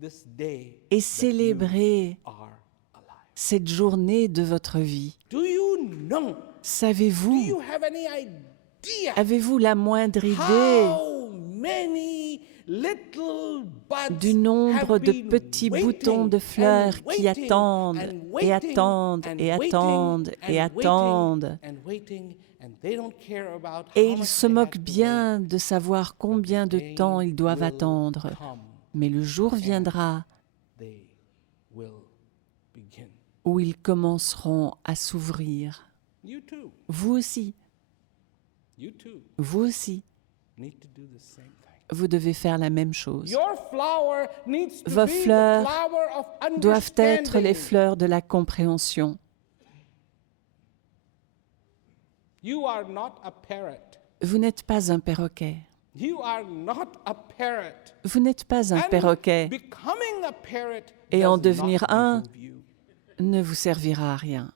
this day et that célébrer you are alive. cette journée de votre vie. Do you know? Do Savez-vous, you have any idea avez-vous la moindre idée how many little buds du nombre have de been petits waiting boutons de and fleurs qui waiting attendent and et waiting attendent and et waiting attendent et and attendent. waiting and waiting, and they don't care about Et how ils much se they moquent have to bien de savoir combien de wait. temps Day ils doivent will attendre. come, Mais le jour viendra they will begin. où ils commenceront à s'ouvrir. You too, Vous aussi, you too vous aussi, need to do the same thing. vous devez faire la même chose. Your flower needs to Vos be the fleurs flower of Doivent être les understanding. fleurs de la compréhension. You are not a parrot. Vous n'êtes pas un perroquet. You are not a parrot. Vous n'êtes pas un And perroquet becoming a parrot et en does devenir not un behoove you. ne vous servira à rien.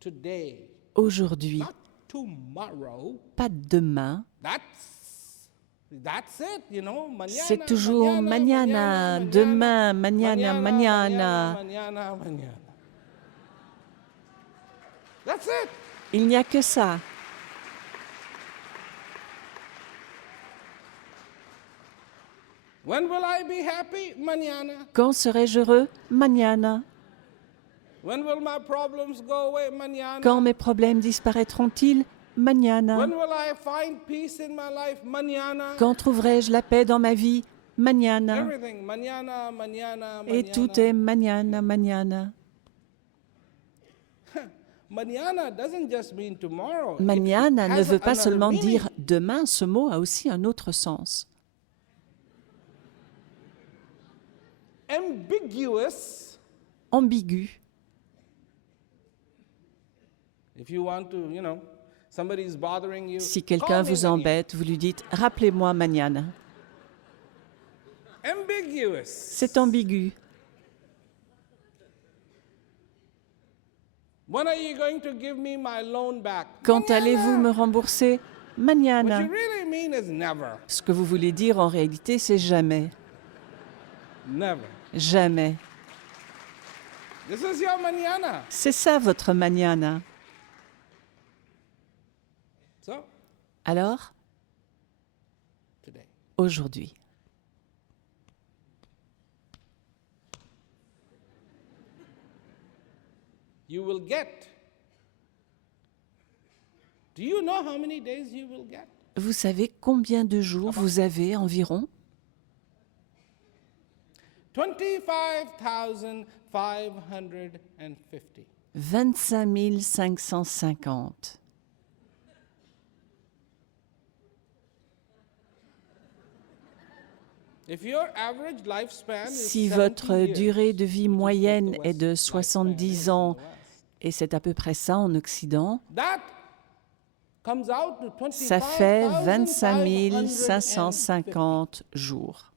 Today, Aujourd'hui, not tomorrow. pas demain, That's it, you know. Mañana, c'est toujours mañana, demain, mañana, mañana. mañana, mañana. That's it. Il n'y a que ça. When will I be happy? Mañana. Quand serai-je heureux? Mañana. When will my problems go away? Mañana. Quand mes problèmes disparaîtront-ils? Mañana. When will I find peace in my life? Mañana. Quand trouverai-je la paix dans ma vie? Mañana. Everything. Mañana, mañana, Et mañana. tout est mañana, mañana. Mañana doesn't just mean tomorrow. It Mañana ne has veut pas another seulement meaning. dire demain, ce mot a aussi un autre sens. Ambiguous. Ambigu. If you want to, Somebody's bothering you. Si quelqu'un Call me vous manana. embête, vous lui dites « Rappelez-moi mañana ». Ambiguous. C'est ambigu. When are you going to give me my loan back? Quand Manana. allez-vous me rembourser? What Mañana. you really mean is never. Ce que vous voulez dire en réalité, c'est jamais. Never. Jamais. This is your mañana. C'est ça votre mañana. So, Alors, today. aujourd'hui. You will get. Do you know how many days you will get? Vous savez combien de jours vous avez environ? 25,550. 25 550. If your average lifespan is Si 70 votre years, durée de vie which is what moyenne the est de West 70 lifespan ans, is in the West, et c'est à peu près ça en Occident, that comes out to ça fait 25 25,550. 550 jours.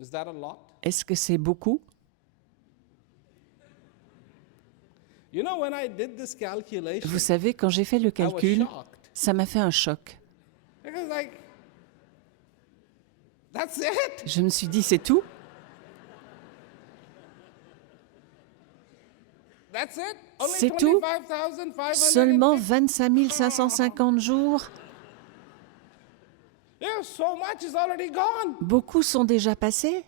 Is that a lot? Est-ce que c'est beaucoup? You know, when I did this calculation, Vous savez, quand j'ai fait le I was calcul, shocked. ça m'a fait un choc. It was like, that's it? Je me suis dit, c'est tout? That's it? Only C'est tout? 25,550? Seulement 25 550 jours? Yeah, so much is already gone. Beaucoup sont déjà passés.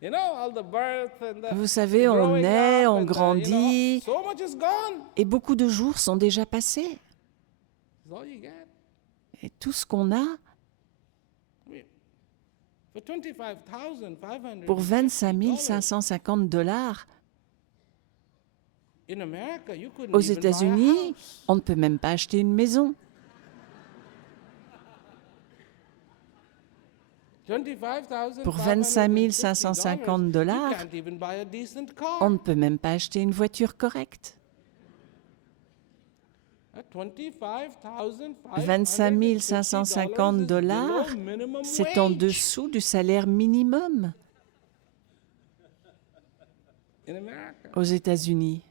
You know, all the birth and the Vous savez, on growing naît, up on and grandit, so much is gone. et beaucoup de jours sont déjà passés. That's all you get. Et tout ce qu'on a, For 25,500 pour 25 550 $, in America, you couldn't aux even buy a États-Unis, house. on ne peut même pas acheter une maison. 25,550 Pour 25 550 you $, can't even buy a decent car. on ne peut même pas acheter une voiture correcte. At 25,550 25 550 $, c'est en dessous du salaire minimum in America. aux États-Unis.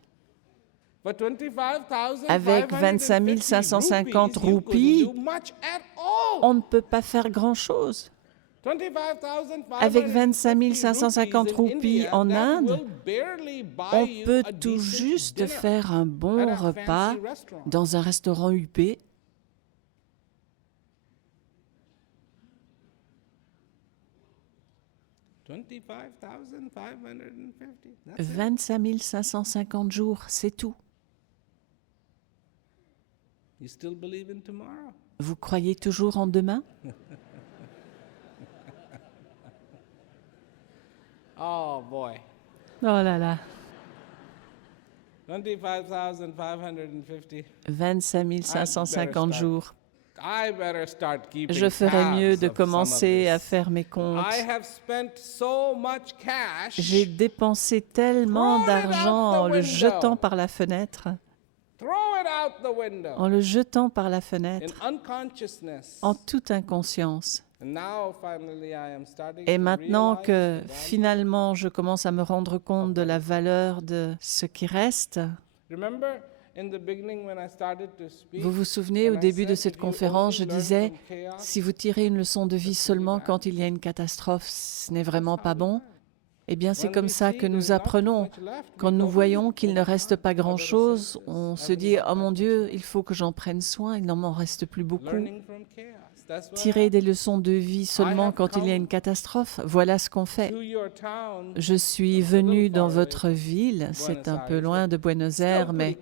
For 25,550 Avec 25 550 roupies, you couldn't do much at all. on ne peut pas faire grand-chose. 25,550 Avec 25 550 roupies in en India, that Inde, will barely buy on you peut a tout decent juste dinner faire un bon at a repas fancy restaurant. dans un restaurant huppé. 25,550. That's it. 25 550 jours, c'est tout. You still believe in tomorrow? Vous croyez toujours en demain? Oh boy. Oh là là. 25,550. 25 550 jours. I better start keeping Je ferais mieux tabs de of some of commencer à this. faire mes comptes. I have spent so much cash J'ai dépensé tellement Throw it out d'argent the en le window. jetant par la fenêtre, throw it out the window en le jetant par la in fenêtre, unconsciousness. en toute inconscience. And now finally I am starting Et to maintenant realize que the value. finalement je commence à me rendre compte de la valeur de ce qui reste, Remember in the beginning when I started to speak, vous vous souvenez, au and I début de said, cette if you conférence, je only learn disais, from chaos, si vous tirez une leçon de vie seulement quand il y a une catastrophe, ce n'est vraiment pas bon. Eh bien, c'est when comme we ça see que nous there's not apprenons. much left, Quand we nous go, voyons qu'il ne reste pas I better grand-chose, save this. on I se will dit not « Oh mon have Dieu, il faut que j'en prenne soin, il n'en m'en reste plus beaucoup. learning from chaos. That's » what Tirer des leçons de vie seulement have quand il y a une come catastrophe, voilà ce qu'on fait. to your town. Je suis venu dans votre ville, c'est un peu loin de Buenos Aires, mais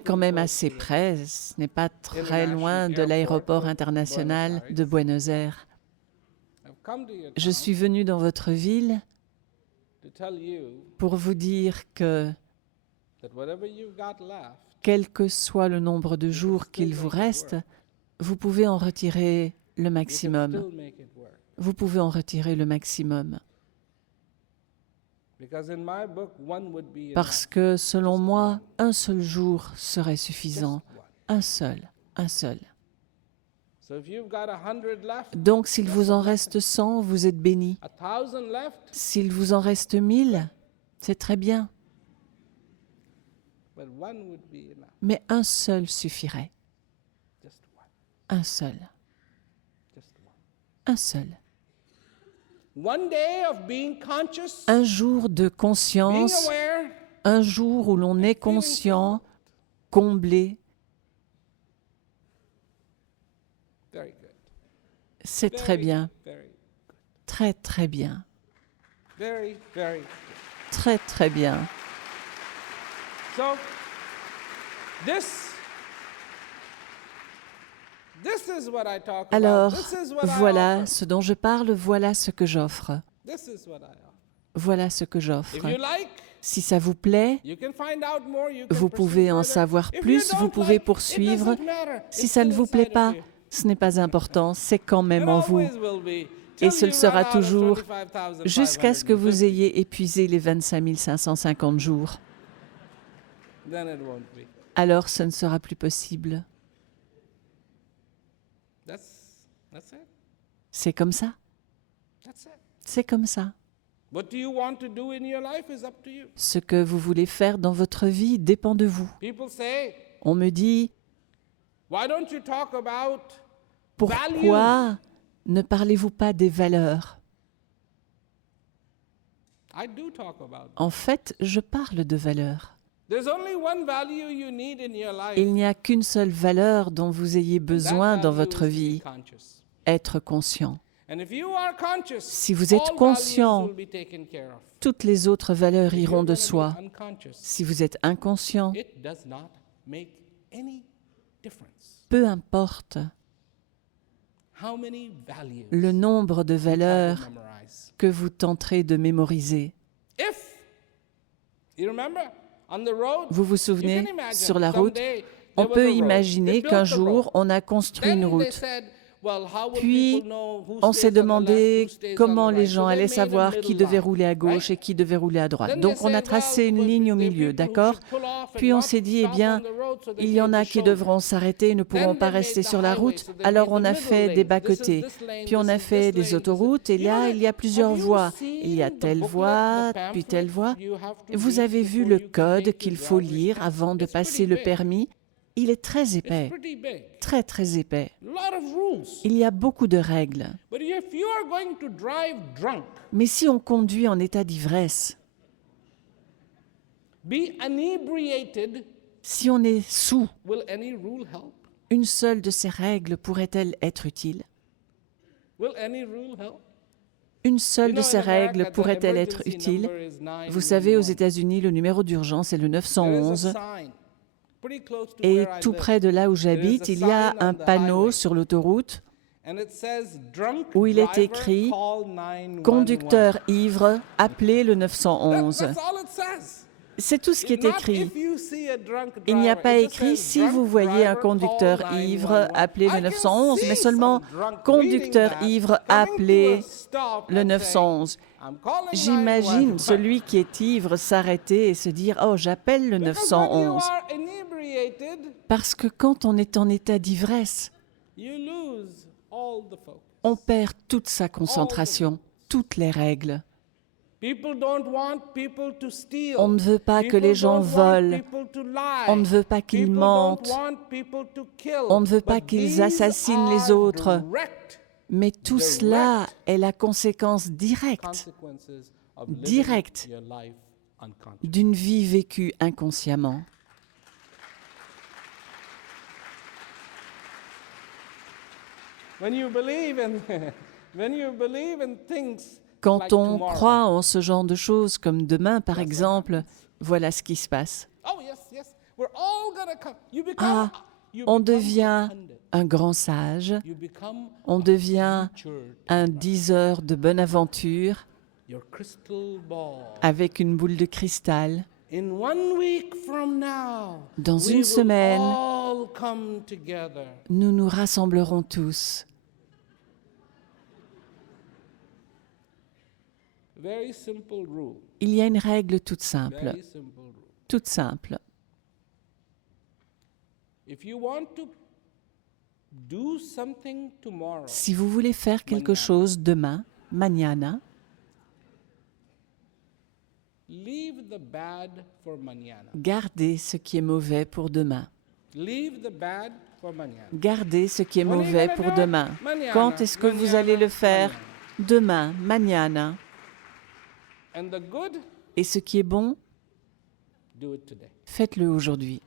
quand même assez près. Ce n'est pas très loin de l'aéroport international de Buenos Aires. Je suis venu dans votre ville pour vous dire que, quel que soit le nombre de jours qu'il vous reste, vous pouvez en retirer le maximum. Vous pouvez en retirer le maximum. Because in my book, one would be Parce enough. que, selon moi, un seul jour serait suffisant. Just one. Un seul, un seul. So if you've got 100 left, Donc, s'il vous en reste 100, vous êtes béni. 1,000 left, S'il vous en reste 1000, c'est très bien. but one would be enough. Mais un seul suffirait. Just one. Un seul. Just one. Un seul. One day of being conscious, Un jour de being conscience, aware, un jour où l'on est conscient, comblé, very good. c'est très bien. Very, Très, très bien. very, very good. Très, très bien. So, this is what I talk Alors, about. This is what I voilà offer. ce dont je parle, voilà ce que j'offre. This is what I offer. Voilà ce que If j'offre. you like, Si ça vous plaît, you can find out more, you can vous pursue pouvez en further. savoir If plus, you vous don't pouvez like, it poursuivre. doesn't matter. Si It's ça ne still vous plaît inside pas, of you. ce n'est pas important, c'est quand même It en vous. always will be, Et till ce le you sera run out of toujours 25,550. jusqu'à ce que vous ayez épuisé les 25 550 jours. Then it won't be. Alors ce ne sera plus possible. That's it. C'est comme ça. That's it. C'est comme ça. What do you want to do in your life is up to you. Ce que vous voulez faire dans votre vie dépend de vous. People say, On me dit, why don't you talk about pourquoi ne parlez-vous pas des valeurs? I do talk about. En fait, je parle de valeurs. There's only one value you need in your life. Il n'y a qu'une seule valeur dont vous ayez besoin That dans value votre is to be vie, conscious. être conscient. And if you are conscious, Si vous êtes all conscient, values will be taken care of. toutes les autres valeurs If you're iront de gonna be soi. unconscious, Si vous êtes inconscient, it does not make any difference. peu importe How many values le nombre de you try to valeurs memorize. que vous tenterez de mémoriser. If you remember on the road, Vous vous you souvenez, can imagine sur la route, someday on there was a peut road. imaginer They built qu'un the jour, road. on a construit une Then they route. said, well, how will Puis, people know who on stays s'est on the left, demandé who stays on comment the les right? gens So they allaient made a savoir qui middle devait line, rouler à gauche right? et qui devait rouler à droite. Then Donc they on a said, tracé well, une but ligne au there are milieu, people who d'accord? should pull off and Puis on not s'est dit, eh stop bien, on the road, so they il y en made a the qui shoulder. devront s'arrêter et ne pourront Then pas they made rester the sur la highway, route. so they Alors made on the a middle fait des lanes. bas-côtés. This is this lane, Puis on this a is fait this des lane, this is- autoroutes et You là, know, il y a plusieurs have you voies. seen Il y a the telle booklet, voie, the puis telle pamphlet voie. you have to Vous read avez vu before le you can code take qu'il your faut driver's lire test? avant de It's passer pretty le big. permis. Il est très It's épais, pretty big. très très épais. Lot of rules. Il y a beaucoup de règles. But if you are going to drive drunk, Mais si on conduit en état d'ivresse, be inebriated, si on est sous, will any rule help? une seule de ces règles pourrait-elle être utile? Will any rule help? Une seule You de know, ces in America, règles the pourrait-elle être emergency utile? number is Vous savez, aux 911. États-Unis, le numéro d'urgence est le There is a 911. sign pretty close to Et where I tout live. près de là où There is j'habite, a il y a sign un on the panneau highway. sur l'autoroute And it says, "Drunk où il est driver, écrit call 911." Conducteur ivre, appelez le 911. That's all it says. C'est tout ce qui est Not écrit. if you see a drunk Il n'y a driver. pas It just écrit says, si "Drunk vous voyez un driver, conducteur call ivre, 911." appelez le I can 911, mais see seulement some drunk conducteur reading that, ivre, coming to appelez a stop le and 911. saying, "I'm calling J'imagine 911." celui qui est ivre s'arrêter et se dire « Oh, j'appelle le Because when you 911 are inebriated, ». Parce que quand on est en état d'ivresse, you lose all the focus. on perd toute sa concentration, toutes les règles. People don't want people to steal. On ne veut pas que People les gens don't want volent. people to lie. On ne veut pas qu'ils People mentent. don't want people to kill. On ne veut pas But qu'ils these assassinent les are autres. direct Mais tout cela est la conséquence directe consequences of living Direct. your life unconscious. d'une vie vécue inconsciemment. When you believe in when you believe in things Quand like on tomorrow. croit en ce genre de choses, comme demain par exemple, voilà ce qui se passe. Oh yes, yes. We're all gonna come. You become Ah, you on become devient a pundit. un grand sage, You become on a devient future. un diseur de bonne aventure Your crystal ball. avec une boule de cristal. In 1 week from now, Dans we une will semaine, all come together. nous nous rassemblerons tous. Very simple rule. Il y a une règle toute simple, Very simple rule. toute simple. If you want to do something tomorrow, Si vous voulez faire quelque Mañana. chose demain, mañana, leave the bad for mañana. gardez ce qui est mauvais pour demain. Leave the bad for mañana. Gardez ce qui est When are you mauvais gonna pour do it? demain. Mañana, Quand est-ce que vous mañana, allez le faire? mañana. Demain, mañana. And the good, Et ce qui est bon, do it today. faites-le aujourd'hui.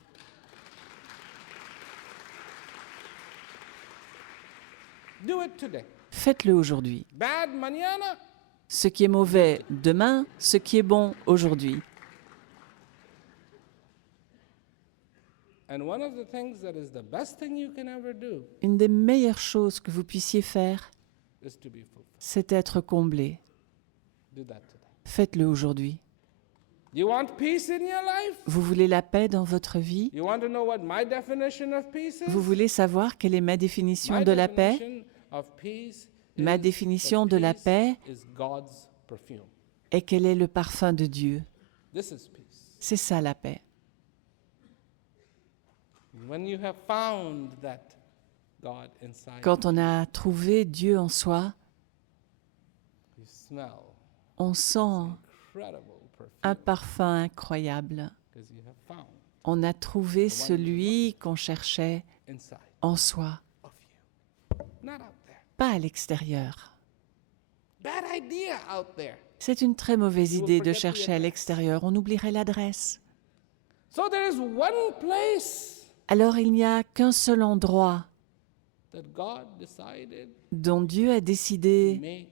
Do it today. Faites-le aujourd'hui. Bad mañana, Ce qui est mauvais demain, ce qui est bon aujourd'hui. and one of the things that is the best thing you can ever do Une des meilleures choses que vous puissiez faire, is to be fulfilled. c'est être comblé. Do that today. Faites-le aujourd'hui. You want peace in your life? Vous voulez la paix dans votre vie? You want to know what my definition of peace is? Vous voulez savoir quelle est ma définition My de la paix? definition of peace Ma is définition that de la peace paix is God's perfume. est quel est le parfum de Dieu. This is peace. C'est ça la paix. When you have found that God inside Quand on a trouvé Dieu en soi, you, smell on sent incredible perfume un parfum incroyable. because you have found On a trouvé celui qu'on cherchait inside en soi, of you, not out there. pas à l'extérieur. Bad idea out there. C'est une très mauvaise You will idée de forget the chercher à address. l'extérieur. On oublierait l'adresse. So there is one place Alors il n'y a qu'un seul endroit that God decided dont Dieu a to décidé make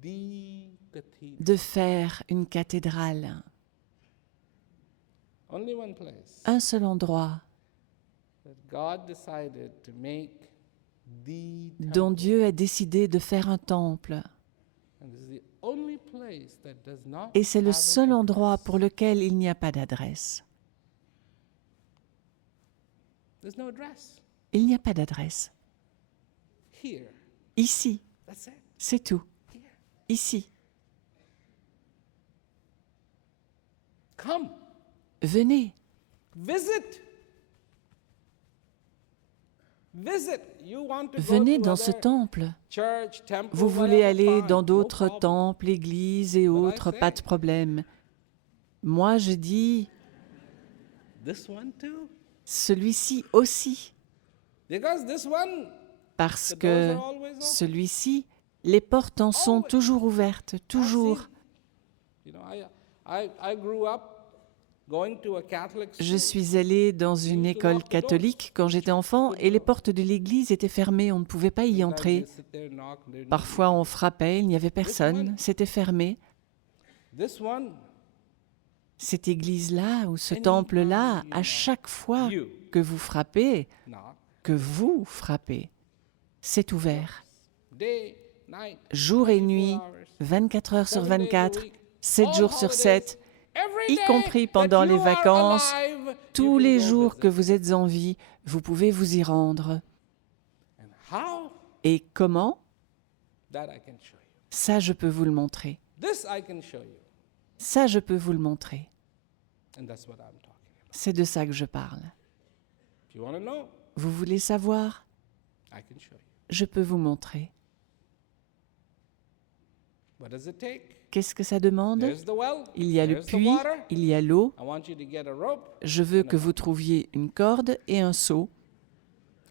the cathedral. de faire une cathédrale. Only one place Un seul endroit that God decided to make the dont temple. Dieu a décidé de faire un temple. And this is the only place that does not Et c'est le have an seul endroit address. pour lequel il n'y a pas d'adresse. There's no address. Il n'y a pas d'adresse. Here. Ici, That's it. c'est tout. Here. Ici. Come. Venez, Visit. Visit. You want to go venez to dans ce other temple. church, temple, Vous voulez whatever, aller fine, dans no d'autres problem. temples, églises et autres, pas de problème. Moi, je dis, This one too. celui-ci aussi, Because this one, parce the que doors are always open. celui-ci, les portes en sont toujours ouvertes, toujours. You know, I grew up going to a Catholic school. Je suis allée dans une école catholique quand j'étais enfant et les portes de l'église étaient fermées, on ne pouvait pas y Sometimes entrer. you sit there and knock, there's no- Parfois, on frappait, il n'y avait personne, c'était fermé. This one, Cette église-là ou ce temple-là, à chaque fois que vous frappez, knock, c'est ouvert. day, night, Jour et nuit, 24 heures sur 24, 7 jours sur 7, every y day compris that pendant you les are vacances, alive, you tous can les go jours visit. que vous êtes en vie, vous pouvez vous y rendre. And how? Et comment? That I can show you. Ça, je peux vous le montrer. This I can show you. Ça, je peux vous le montrer. And that's what I'm talking about. C'est de ça que je parle. If you want to know, Vous voulez savoir? I can show you. Je peux vous montrer. What does it take? Qu'est-ce que ça demande? There's the well. Il y a le There's the puits, water. il y a l'eau. I want you to get a rope, Je veux que vous trouviez une corde et un seau,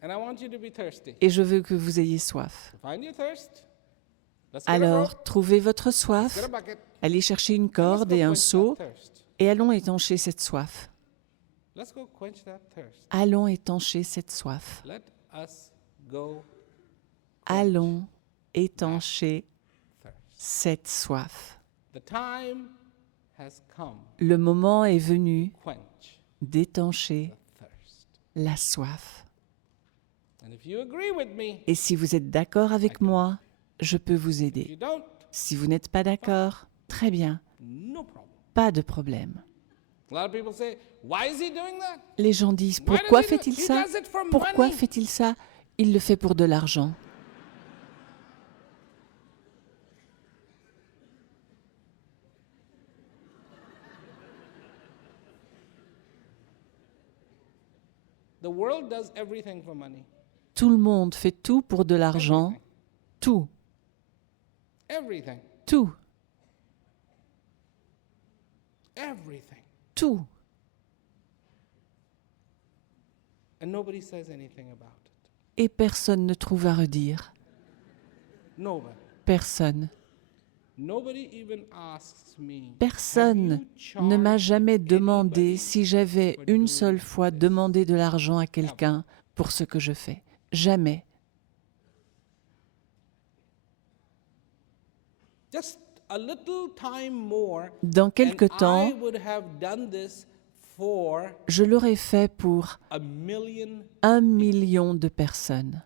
and I want you to be thirsty. et je veux que vous ayez soif. To find your thirst, let's get a Alors, rope, trouvez votre get soif, a bucket, allez chercher une and let's corde go et un quench seau, that thirst. et allons étancher cette soif. Let's go quench that thirst. Allons étancher cette soif. Let us go Allons étancher thirst. cette soif. The time has come. Le moment est venu Quench d'étancher the thirst. la soif. And if you agree with me, Et si vous êtes d'accord avec moi, je peux vous if aider. you don't, Si vous n'êtes pas d'accord, très bien, no problem. pas de problème. A lot of people say, why is he doing that? Les gens disent, Why pourquoi does he do- fait-il he ça? does it for Pourquoi money. fait-il ça? Il le fait pour de l'argent. The world does everything for money. Tout le monde fait tout pour de l'argent. Tout, Everything. tout, Everything. tout. And nobody says anything about it. Et personne ne trouve à redire. Nobody. Personne. Nobody even asks me. Personne "Have you ne m'a charged jamais demandé anybody si j'avais for une doing seule fois this?" demandé de l'argent à quelqu'un pour ce que je fais. Jamais. Just a little time more, Dans quelque and temps, I would have done this for je l'aurais fait pour 1 million. 1 million de personnes.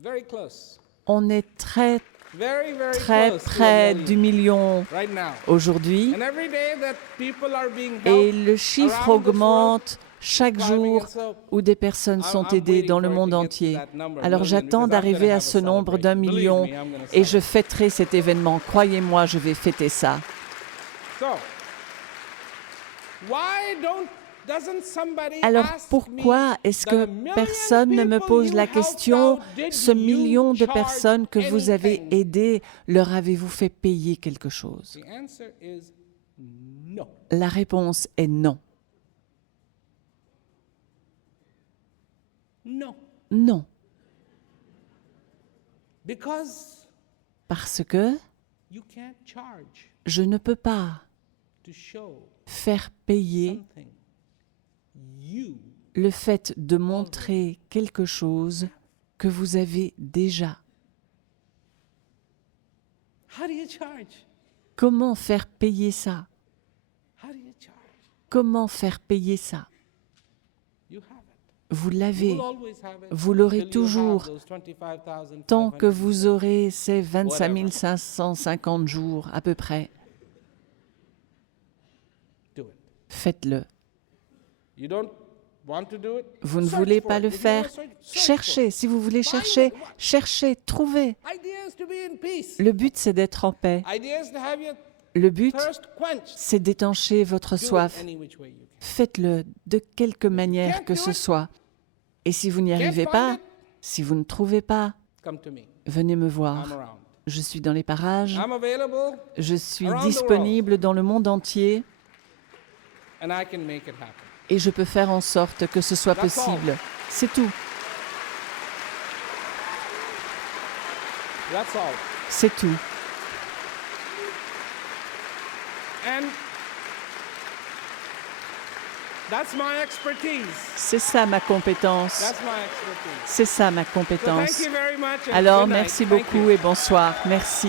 Very close. On est très, Very, very très close to a près million du million right now. aujourd'hui. And every day that people are being Et helped le chiffre around the augmente chaque climbing, jour and so où des personnes sont I'm aidées waiting dans le for it monde to get to entier. that number, Alors million, j'attends because I'm d'arriver gonna à have ce a nombre d'1 celebration. Believe million me, I'm gonna et je celebrate. fêterai cet événement. Croyez-moi, je vais fêter ça. So, doesn't somebody Alors ask pourquoi me est-ce that que a million personne ne me people pose you la helped question, out, did ce you million de charge personnes que vous avez anything? aidées, leur avez-vous fait payer quelque chose? The answer is no. La réponse est non. No. Non. Because Parce que you can't charge je ne peux pas to show faire payer something you le fait de montrer quelque chose que vous avez déjà. How do you charge? Comment faire payer ça? How do you charge? Comment faire payer ça? You have it. Vous You l'avez. will always have it Vous l'aurez till you toujours have those 25,500 tant que vous days. aurez ces 25 Whatever. 550 jours à peu près. Do it. Faites-le. You don't want to do it? Vous ne Search voulez for pas it. le If you faire? wanna search for Cherchez. it. Si vous voulez Find chercher, it. cherchez, trouvez. Idea is to be in peace. Le but, c'est d'être en paix. Idea is to have your Le but, thirst quenched. c'est d'étancher votre Do it soif. any which way you can. Faites-le de quelque manière can't que do ce it, soit. Et si vous n'y can't arrivez find pas, it, si vous ne trouvez pas, come to me. venez me I'm voir. around. Je suis dans les parages. I'm available Je suis around the disponible dans le monde entier and I can make it happen. et je peux faire en sorte que ce soit That's all. possible. C'est tout. That's all. C'est tout. And that's my expertise. C'est ça ma compétence. That's my expertise. C'est ça ma So compétence. thank you very much and Alors good night. merci Thank beaucoup you. et bonsoir. Merci.